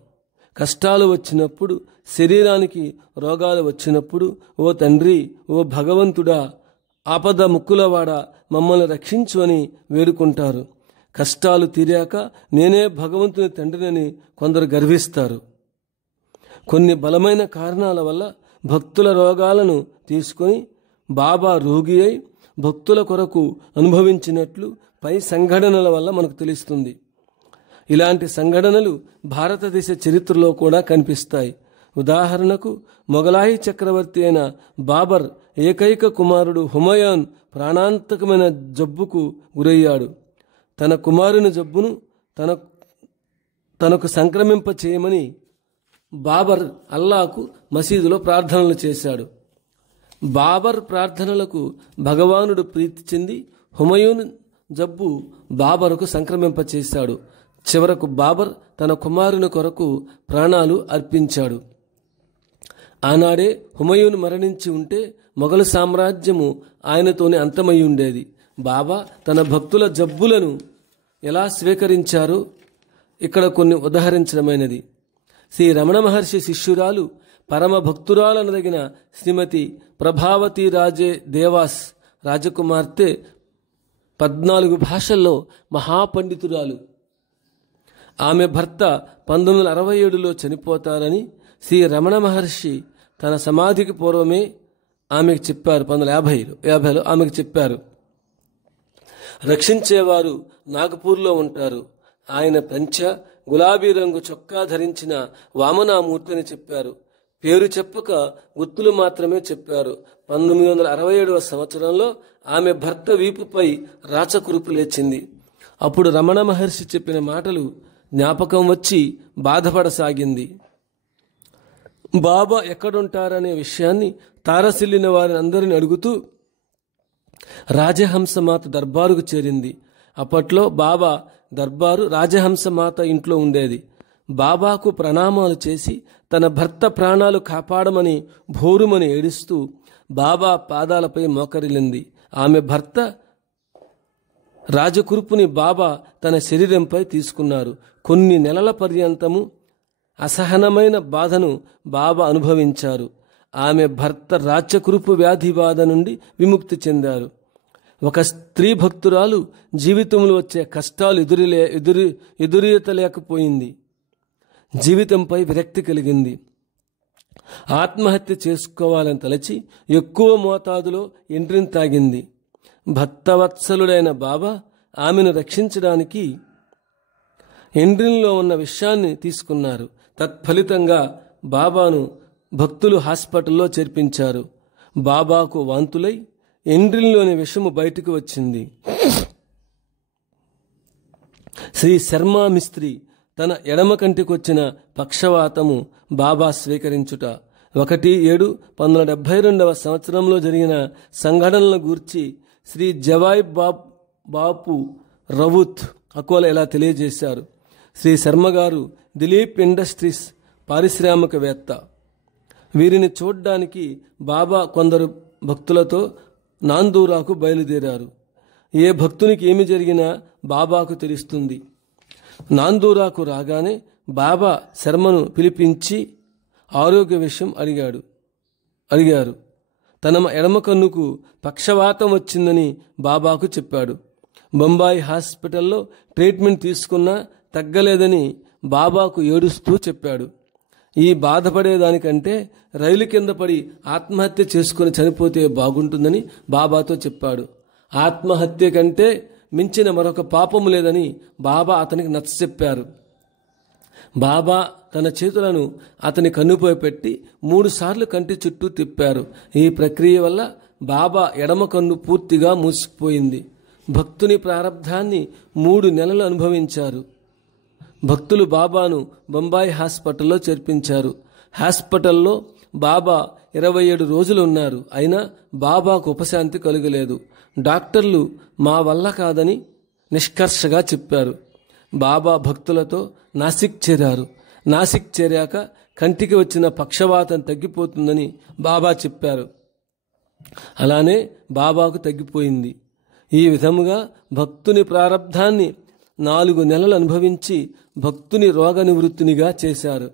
కష్టాలు వచ్చినప్పుడు, శరీరానికి రోగాలు వచ్చినప్పుడు, ఓ తండ్రి, ఓ భగవంతుడా, ఆపద ముక్కులవాడా, మమ్మల్ని రక్షించు అని వేడుకుంటారు. కష్టాలు తీరాక నేనే భగవంతుని తండ్రినని కొందరు గర్విస్తారు. కొన్ని బలమైన కారణాల వల్ల భక్తుల రోగాలను తీసుకొని బాబా రోగి అయి భక్తుల కొరకు అనుభవించినట్లు పై సంఘటనల వల్ల మనకు తెలుస్తుంది. ఇలాంటి సంఘటనలు భారతదేశ చరిత్రలో కూడా కనిపిస్తాయి. ఉదాహరణకు మొఘలాయి చక్రవర్తి అయిన బాబర్ ఏకైక కుమారుడు హుమయూన్ ప్రాణాంతకమైన జబ్బుకు గురయ్యాడు. తన కుమారుని జబ్బును తనకు సంక్రమింప చేయమని బాబర్ అల్లాకు మసీదులో ప్రార్థనలు చేశాడు. బాబర్ ప్రార్థనలకు భగవానుడు ప్రీతి చెంది హుమయూన్ జబ్బు బాబరుకు సంక్రమింపచేశాడు. చివరకు బాబర్ తన కుమారుని కొరకు ప్రాణాలు అర్పించాడు. ఆనాడే హుమయూన్ మరణించి ఉంటే మొఘలు సామ్రాజ్యము ఆయనతోనే అంతమై ఉండేది. బాబా తన భక్తుల జబ్బులను ఎలా స్వీకరించారో ఇక్కడ కొన్ని ఉదాహరించడమైనది. శ్రీ రమణ మహర్షి శిష్యురాలు పరమ భక్తురాలనదగిన శ్రీమతి ప్రభావతి రాజే దేవాస్ రాజకుమార్తె 14 భాషల్లో మహాపండితురాలు. ఆమె భర్త 1967లో చనిపోతారని శ్రీ రమణ మహర్షి తన సమాధికి పూర్వమే ఆమెకు చెప్పారు. 1950లో ఆమెకు చెప్పారు. రక్షించేవారు నాగపూర్లో ఉంటారు. ఆయన పంచ గులాబీ రంగు చొక్కా ధరించిన వామనామూర్తిని చెప్పారు. పేరు చెప్పక గుర్తులు మాత్రమే చెప్పారు. 1967వ సంవత్సరంలో ఆమె భర్త వీపుపై రాచకురుపు లేచింది. అప్పుడు రమణ మహర్షి చెప్పిన మాటలు జ్ఞాపకం వచ్చి బాధపడసాగింది. బాబా ఎక్కడుంటారనే విషయాన్ని తారసిల్లిన వారిని అందరిని అడుగుతూ రాజహంసమాత దర్బారుకు చేరింది. అప్పట్లో బాబా దర్బారు రాజహంసమాత ఇంట్లో ఉండేది. బాబాకు ప్రణామాలు చేసి తన భర్త ప్రాణాలు కాపాడమని భోరుమని ఏడుస్తూ బాబా పాదాలపై మోకరిల్లింది. ఆమె భర్త రాజకురుపుని బాబా తన శరీరంపై తీసుకున్నారు. కొన్ని నెలల పర్యంతము అసహనమైన బాధను బాబా అనుభవించారు. ఆమె భర్త రాచకురుపు వ్యాధి బాధ నుండి విముక్తి చెందారు. ఒక స్త్రీ భక్తురాలు జీవితంలో వచ్చే కష్టాలు ఎదురీతలేకపోయింది. జీవితంపై విరక్తి కలిగింది. ఆత్మహత్య చేసుకోవాలని తలచి ఎక్కువ మోతాదులో ఎండ్రిని తాగింది. భక్తవత్సలుడైన బాబా ఆమెను రక్షించడానికి ఎండ్రిన్లో ఉన్న విషయాన్ని తీసుకున్నారు. తత్ఫలితంగా బాబాను భక్తులు హాస్పిటల్లో చేర్పించారు. బాబాకు వాంతులై ఎండ్రిన్లోని విషము బయటకు వచ్చింది. శ్రీ శర్మా మిస్త్రి తన ఎడమ కంటికొచ్చిన పక్షవాతము బాబా స్వీకరించుట 1/7/1972 సంవత్సరంలో జరిగిన సంఘటనల గూర్చి శ్రీ జవాయ్ బాపు రవుత్ అకోలా ఇలా తెలియజేశారు. శ్రీ శర్మ గారు దిలీప్ ఇండస్ట్రీస్ పారిశ్రామికవేత్త. వీరిని చూడ్డానికి బాబా కొందరు భక్తులతో నాందూరాకు బయలుదేరారు. ఏ భక్తునికి ఏమి జరిగినా బాబాకు తెలుస్తుంది. నాందూరాకు రాగానే బాబా శర్మను పిలిపించి ఆరోగ్య విషయం అడిగారు. తన ఎడమ కన్నుకు పక్షవాతం వచ్చిందని బాబాకు చెప్పాడు. బొంబాయి హాస్పిటల్లో ట్రీట్మెంట్ తీసుకున్నా తగ్గలేదని బాబాకు ఏడుస్తూ చెప్పాడు. ఈ బాధపడేదానికంటే రైలు కింద పడి ఆత్మహత్య చేసుకుని చనిపోతే బాగుంటుందని బాబాతో చెప్పాడు. ఆత్మహత్య కంటే మించిన మరొక పాపము లేదని బాబా అతనికి నచ్చచెప్పారు. బాబా తన చేతులను అతని కన్నుపై పెట్టి 3 సార్లు కంటి చుట్టూ తిప్పారు. ఈ ప్రక్రియ వల్ల బాబా ఎడమ కన్ను పూర్తిగా మూసుకుపోయింది. భక్తుని ప్రారంధాన్ని 3 నెలలు అనుభవించారు. భక్తులు బాబాను బొంబాయి హాస్పిటల్లో చేర్పించారు. హాస్పిటల్లో బాబా 27 రోజులు ఉన్నారు. అయినా బాబాకు ఉపశాంతి కలుగలేదు. డాక్టర్లు మా వల్ల కాదని నిష్కర్షగా చెప్పారు. బాబా భక్తులతో నాసిక్ చేరారు. నాసిక్ చేరాక కంటికి వచ్చిన పక్షవాతం తగ్గిపోతుందని బాబా చెప్పారు. అలానే బాబాకు తగ్గిపోయింది. ఈ విధముగా భక్తుని ప్రారబ్ధాన్ని 4 నెలలు అనుభవించి భక్తుని రోగ నివృత్తినిగా చేశారు.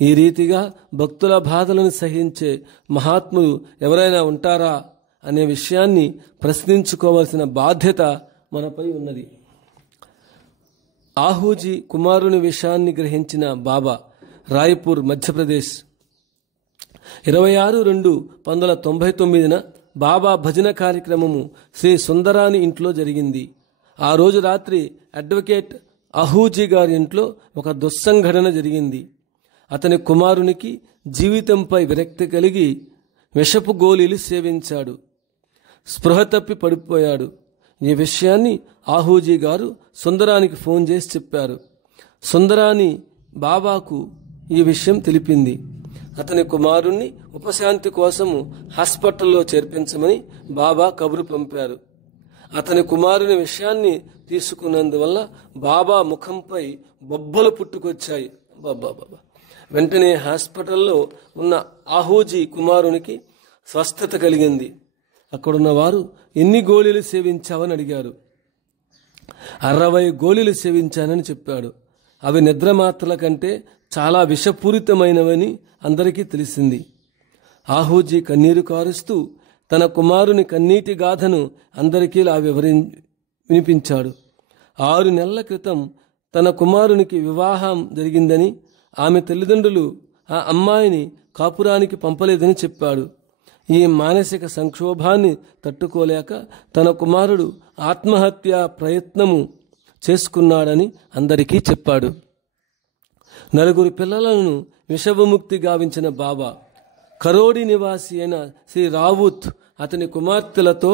ఈ రీతిగా భక్తుల బాధలను సహించే మహాత్ములు ఎవరైనా ఉంటారా అనే విషయాన్ని ప్రశ్నించుకోవాల్సిన బాధ్యత మనపై ఉన్నది. ఆహూజీ కుమారుని విషయాన్ని గ్రహించిన బాబా రాయ్పూర్, మధ్యప్రదేశ్ 26/2/1999 బాబా భజన కార్యక్రమము శ్రీ సుందరాని ఇంట్లో జరిగింది. ఆ రోజు రాత్రి అడ్వకేట్ ఆహూజీ గారి ఇంట్లో ఒక దుస్సంఘటన జరిగింది. అతని కుమారునికి జీవితంపై విరక్తి కలిగి విషపు గోళీలు సేవించాడు. స్పృహ తప్పి పడిపోయాడు. ఈ విషయాన్ని ఆహూజీ గారు సుందరానికి ఫోన్ చేసి చెప్పారు. సుందరాని బాబాకు ఈ విషయం తెలిపింది. అతని కుమారుణ్ణి ఉపశాంతి కోసము హాస్పిటల్లో చేర్పించమని బాబా కబురు పంపారు. అతని కుమారుని విషయాన్ని తీసుకున్నందువల్ల బాబా ముఖంపై బొబ్బలు పుట్టుకొచ్చాయి. బాబా వెంటనే హాస్పిటల్లో ఉన్న ఆహూజీ కుమారునికి స్వస్థత కలిగింది. అక్కడున్న వారు ఎన్ని గోళీలు సేవించావని అడిగారు. 60 గోళీలు సేవించానని చెప్పాడు. అవి నిద్ర మాత్రల కంటే చాలా విషపూరితమైనవని అందరికీ తెలిసింది. ఆహూజీ కన్నీరు కారుస్తూ తన కుమారుని కన్నీటి గాథను అందరికీ వినిపించాడు. 6 నెలల క్రితం తన కుమారునికి వివాహం జరిగిందని, ఆమె తల్లిదండ్రులు ఆ అమ్మాయిని కాపురానికి పంపలేదని చెప్పాడు. ఈ మానసిక సంక్షోభాన్ని తట్టుకోలేక తన కుమారుడు ఆత్మహత్య ప్రయత్నము చేసుకున్నాడని అందరికీ చెప్పాడు. 4 పిల్లలను విషవిముక్తి గావించిన బాబా కరోడి నివాసి అయిన శ్రీ రావుత్ అతని కుమార్తెలతో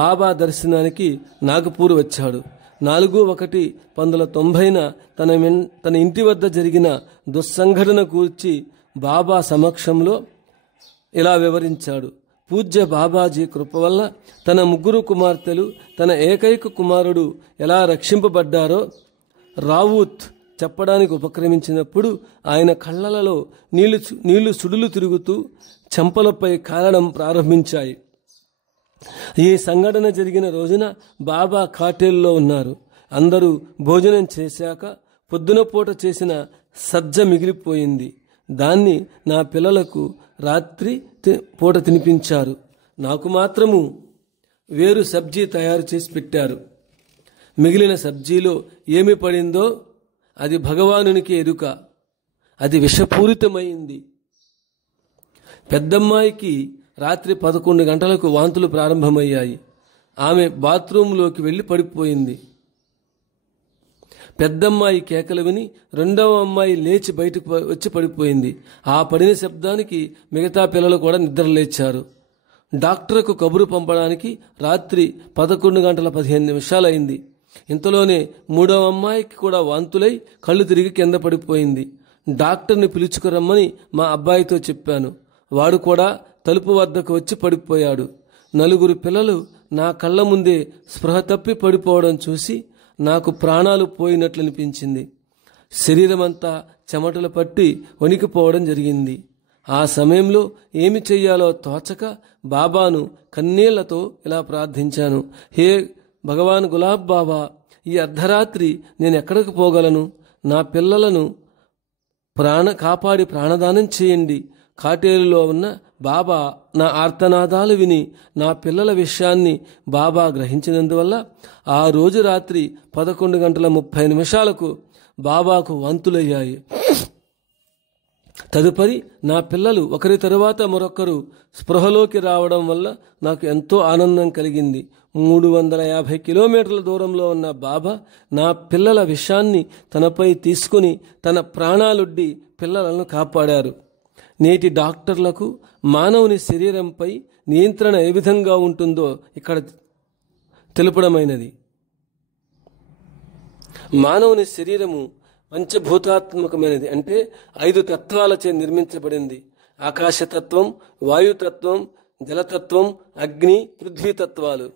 బాబా దర్శనానికి నాగపూర్ వచ్చాడు. 4/1/1990 తన ఇంటి వద్ద జరిగిన దుస్సంఘటన గూర్చి బాబా సమక్షంలో ఇలా వివరించాడు. పూజ్య బాబాజీ కృప వల్ల తన 3 కుమార్తెలు, తన ఏకైక కుమారుడు ఎలా రక్షింపబడ్డారో రావుత్ చెప్పడానికి ఉపక్రమించినప్పుడు ఆయన కళ్ళలలో నీళ్లు సుడులు తిరుగుతూ చెంపలపై కారడం ప్రారంభించాయి. ఈ సంఘటన జరిగిన రోజున బాబా కాటేల్లో ఉన్నారు. అందరూ భోజనం చేశాక పొద్దున పూట చేసిన సజ్జ మిగిలిపోయింది. దాన్ని నా పిల్లలకు రాత్రి పూట తినిపించారు. నాకు మాత్రము వేరు సబ్జీ తయారు చేసి పెట్టారు. మిగిలిన సబ్జీలో ఏమి పడిందో అది భగవానునికి ఎరుక. అది విషపూరితమైంది. పెద్దమ్మాయికి రాత్రి 11 గంటలకు వాంతులు ప్రారంభమయ్యాయి. ఆమె బాత్రూంలోకి వెళ్లి పడిపోయింది. పెద్దమ్మాయి కేకలు విని 2వ అమ్మాయి లేచి బయటకు వచ్చి పడిపోయింది. ఆ పడిన శబ్దానికి మిగతా పిల్లలు కూడా నిద్రలేచారు. డాక్టర్కు కబురు పంపడానికి రాత్రి 11:15 అయింది. ఇంతలోనే మూడవ అమ్మాయికి కూడా వాంతులై కళ్ళు తిరిగి కింద పడిపోయింది. డాక్టర్ని పిలుచుకురమ్మని మా అబ్బాయితో చెప్పాను. వాడు కూడా తలుపు వద్దకు వచ్చి పడిపోయాడు. 4 పిల్లలు నా కళ్ళ ముందే స్పృహ తప్పి పడిపోవడం చూసి నాకు ప్రాణాలు పోయినట్లనిపించింది. శరీరమంతా చెమటలు పట్టి వణికిపోవడం జరిగింది. ఆ సమయంలో ఏమి చెయ్యాలో తోచక బాబాను కన్నీళ్లతో ఇలా ప్రార్థించాను. హే భగవాన్ గులాబ్ బాబా, ఈ అర్ధరాత్రి నేను ఎక్కడికి పోగలను? నా పిల్లలను కాపాడి ప్రాణదానం చేయండి. కాటేరులో ఉన్న బాబా నా ఆర్తనాదాలు విని నా పిల్లల విషయాన్ని బాబా గ్రహించినందువల్ల ఆ రోజు రాత్రి 11:30 బాబాకు వాంతులయ్యాయి. తదుపరి నా పిల్లలు ఒకరి తరువాత మరొకరు స్పృహలోకి రావడం వల్ల నాకు ఎంతో ఆనందం కలిగింది. 350 కిలోమీటర్ల దూరంలో ఉన్న బాబా నా పిల్లల విషయాన్ని తనపై తీసుకుని తన ప్రాణాలొడ్డి పిల్లలను కాపాడారు. నేటి డాక్టర్లకు మానవుని శరీరంపై నియంత్రణ ఏ విధంగా ఉంటుందో ఇక్కడ తెలుపడమైనది. మానవుని శరీరము పంచభూతాత్మకమైనది, అంటే 5 తత్వాలచే నిర్మించబడింది. ఆకాశతత్వం, వాయుతత్వం, జలతత్వం, అగ్ని, పృథ్వీతత్వాలు.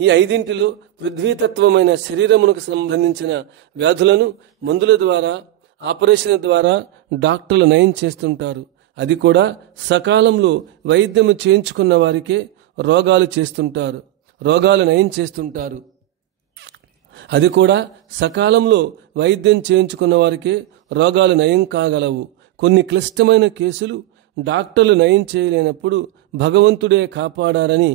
ఈ 5 పృథ్వీతత్వమైన శరీరమునకు సంబంధించిన వ్యాధులను మందుల ద్వారా, ఆపరేషన్ ద్వారా డాక్టర్లు నయం చేస్తుంటారు. అది కూడా సకాలంలో వైద్యము చేయించుకున్న వారికే రోగాలు నయం చేస్తుంటారు. అది కూడా సకాలంలో వైద్యం చేయించుకున్న వారికే రోగాలు నయం కాగలవు. కొన్ని క్లిష్టమైన కేసులు డాక్టర్లు నయం చేయలేనప్పుడు భగవంతుడే కాపాడారని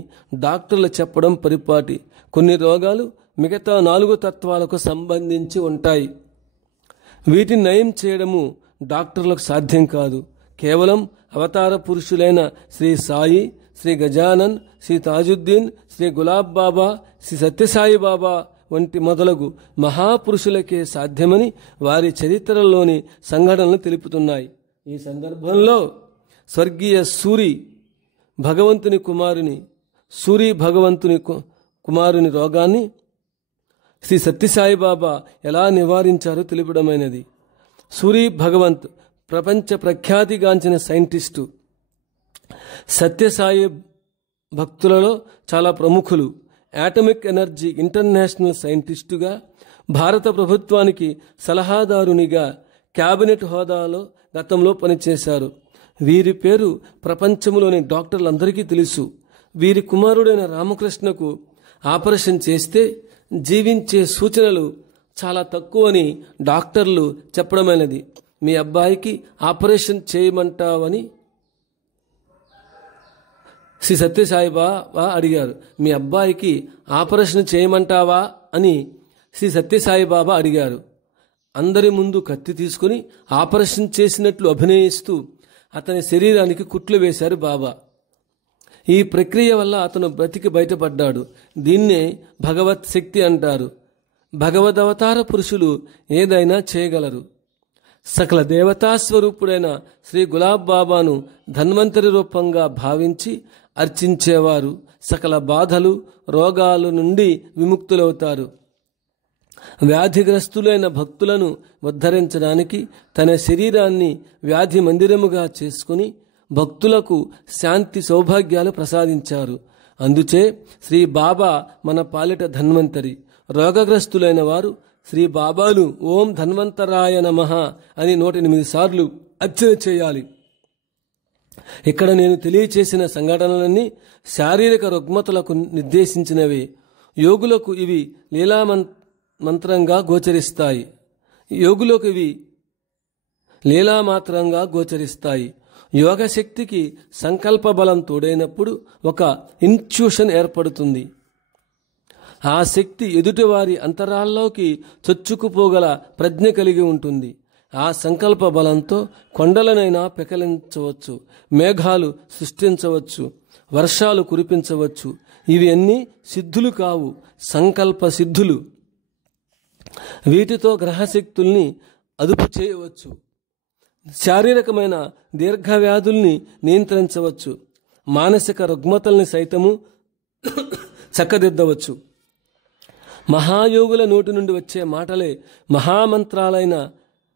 డాక్టర్లు చెప్పడం పరిపాటి. కొన్ని రోగాలు మిగతా 4 తత్వాలకు సంబంధించి ఉంటాయి. వీటిని నయం చేయడము డాక్టర్లకు సాధ్యం కాదు. కేవలం అవతార పురుషులైన శ్రీ సాయి, శ్రీ గజానన్, శ్రీ తాజుద్దీన్, శ్రీ గులాబ్ బాబా, శ్రీ సత్యసాయి బాబా వంటి మొదలగు మహాపురుషులకే సాధ్యమని వారి చరిత్రలోని సంఘటనలు తెలుపుతున్నాయి. ఈ సందర్భంలో స్వర్గీయ సూరి భగవంతుని కుమారుని రోగాన్ని శ్రీ సత్యసాయి బాబా ఎలా నివారించారో తెలుపడమైనది. సూరి భగవంత్ ప్రపంచ ప్రఖ్యాతిగాంచిన సైంటిస్టు. సత్యసాయి భక్తులలో చాలా ప్రముఖులు. యాటమిక్ ఎనర్జీ ఇంటర్నేషనల్ సైంటిస్టుగా, భారత ప్రభుత్వానికి సలహాదారునిగా, క్యాబినెట్ హోదాలో గతంలో పనిచేశారు. వీరి పేరు ప్రపంచంలోని డాక్టర్లందరికీ తెలుసు. వీరి కుమారుడైన రామకృష్ణకు ఆపరేషన్ చేస్తే జీవించే సూచనలు చాలా తక్కువని డాక్టర్లు చెప్పడమైనది. మీ అబ్బాయికి ఆపరేషన్ చేయమంటావని శ్రీ సత్యసాయి బాబా అడిగారు. మీ అబ్బాయికి ఆపరేషన్ చేయమంటావా అని శ్రీ సత్యసాయి బాబా అడిగారు. అందరి ముందు కత్తి తీసుకుని ఆపరేషన్ చేసినట్లు అభినయిస్తూ అతని శరీరానికి కుట్లు వేశారు బాబా. ఈ ప్రక్రియ వల్ల అతను బ్రతికి బయటపడ్డాడు. దీన్నే భగవత్ శక్తి అంటారు. భగవదవతార పురుషులు ఏదైనా చేయగలరు. సకల దేవతాస్వరూపుడైన శ్రీ గులాబ్ బాబాను ధన్వంతరి రూపంగా భావించి అర్చించేవారు సకల బాధలు, రోగాల నుండి విముక్తులవుతారు. వ్యాధిగ్రస్తులైన భక్తులను ఉద్ధరించడానికి తన శరీరాన్ని వ్యాధి మందిరముగా చేసుకుని భక్తులకు శాంతి సౌభాగ్యాలు ప్రసాదించారు. అందుచే శ్రీ బాబా మన పాలిట ధన్వంతరి. రోగగ్రస్తులైన వారు శ్రీ బాబాలు ఓం ధన్వంతరాయ నమః అని 108 సార్లు అర్చన చేయాలి. ఇక్కడ నేను తెలియచేసిన సంఘటనలన్నీ శారీరక రుగ్మతలకు నిర్దేశించినవే. యోగులకు ఇవి లీలామాత్రంగా గోచరిస్తాయి. యోగశక్తికి సంకల్ప బలం తోడైనప్పుడు ఒక ఇన్ట్యూషన్ ఏర్పడుతుంది. ఆ శక్తి ఎదుటివారి అంతరాల్లోకి చొచ్చుకుపోగల ప్రజ్ఞ కలిగి ఉంటుంది. ఆ సంకల్ప బలంతో కొండలనైనా పెకలించవచ్చు, మేఘాలు సృష్టించవచ్చు, వర్షాలు కురిపించవచ్చు. ఇవి అన్నీ సిద్ధులు కావు, సంకల్ప సిద్ధులు. వీటితో గ్రహశక్తుల్ని అదుపు చేయవచ్చు. శారీరకమైన దీర్ఘవ్యాధుల్ని నియంత్రించవచ్చు. మానసిక రుగ్మతల్ని సైతము చక్కదిద్దవచ్చు. మహాయోగుల నోటి నుండి వచ్చే మాటలే మహామంత్రాలైన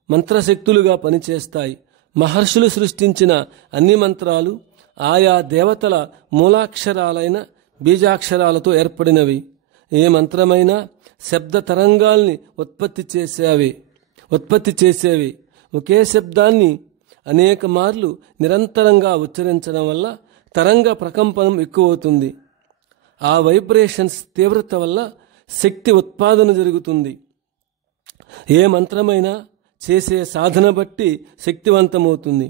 మంత్రశక్తులుగా పనిచేస్తాయి. మహర్షులు సృష్టించిన అన్ని మంత్రాలు ఆయా దేవతల మూలాక్షరాలైన బీజాక్షరాలతో ఏర్పడినవి. ఏ మంత్రమైనా శబ్ద తరంగాల్ని ఉత్పత్తి చేసేవి. ఒకే శబ్దాన్ని అనేక మార్లు నిరంతరంగా ఉచ్చరించడం వల్ల తరంగ ప్రకంపనం ఎక్కువవుతుంది. ఆ వైబ్రేషన్స్ తీవ్రత వల్ల శక్తి ఉత్పాదన జరుగుతుంది. ఏ మంత్రమైనా చేసే సాధన బట్టి శక్తివంతమవుతుంది.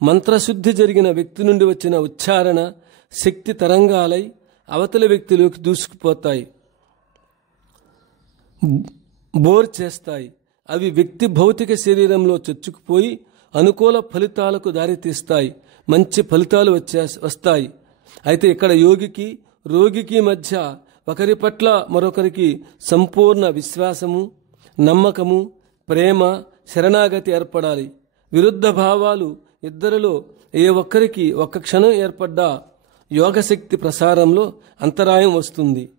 మంత్రశుద్ధి జరిగిన వ్యక్తి నుండి వచ్చిన ఉచ్చారణ శక్తి తరంగాలై అవతలి వ్యక్తిలోకి దూసుకుపోతాయి, బోర్ చేస్తాయి. అవి వ్యక్తి భౌతిక శరీరంలో చొచ్చుకుపోయి అనుకూల ఫలితాలకు దారితీస్తాయి, మంచి ఫలితాలు వస్తాయి. అయితే ఇక్కడ యోగికి రోగికి మధ్య ఒకరి పట్ల మరొకరికి సంపూర్ణ విశ్వాసము, నమ్మకము, ప్రేమ, శరణాగతి ఏర్పడాలి. విరుద్ధ భావాలు ఇద్దరిలో ఏ ఒక్కరికి ఒక్క క్షణం ఏర్పడ్డా యోగశక్తి ప్రసారంలో అంతరాయం వస్తుంది.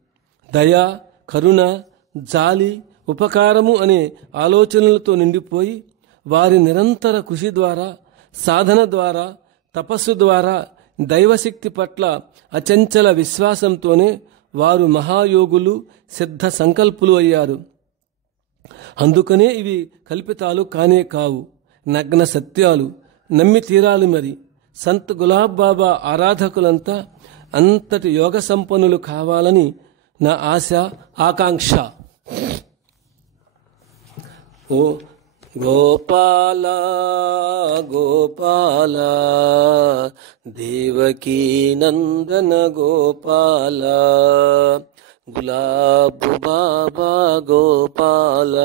దయ, కరుణ, జాలి, ఉపకారము అనే ఆలోచనలతో నిండిపోయి వారి నిరంతర కృషి ద్వారా, సాధన ద్వారా, తపస్సు ద్వారా దైవశక్తి పట్ల అచంచల విశ్వాసంతోనే వారు మహాయోగులు, సిద్ధ సంకల్పులు అయ్యారు. అందుకనే ఇవి కల్పితాలు కానే కావు, నగ్న సత్యాలు. నమ్మి తీరాలి. మరి సంత్ గులాబ్ బాబా ఆరాధకులంతా అంతటి యోగ సంపన్నులు కావాలని నా ఆశ, ఆకాంక్ష. ఓ గోపాల గోపాల దేవకీ నందన గోపాల, గులాబ్ బాబా గోపాల.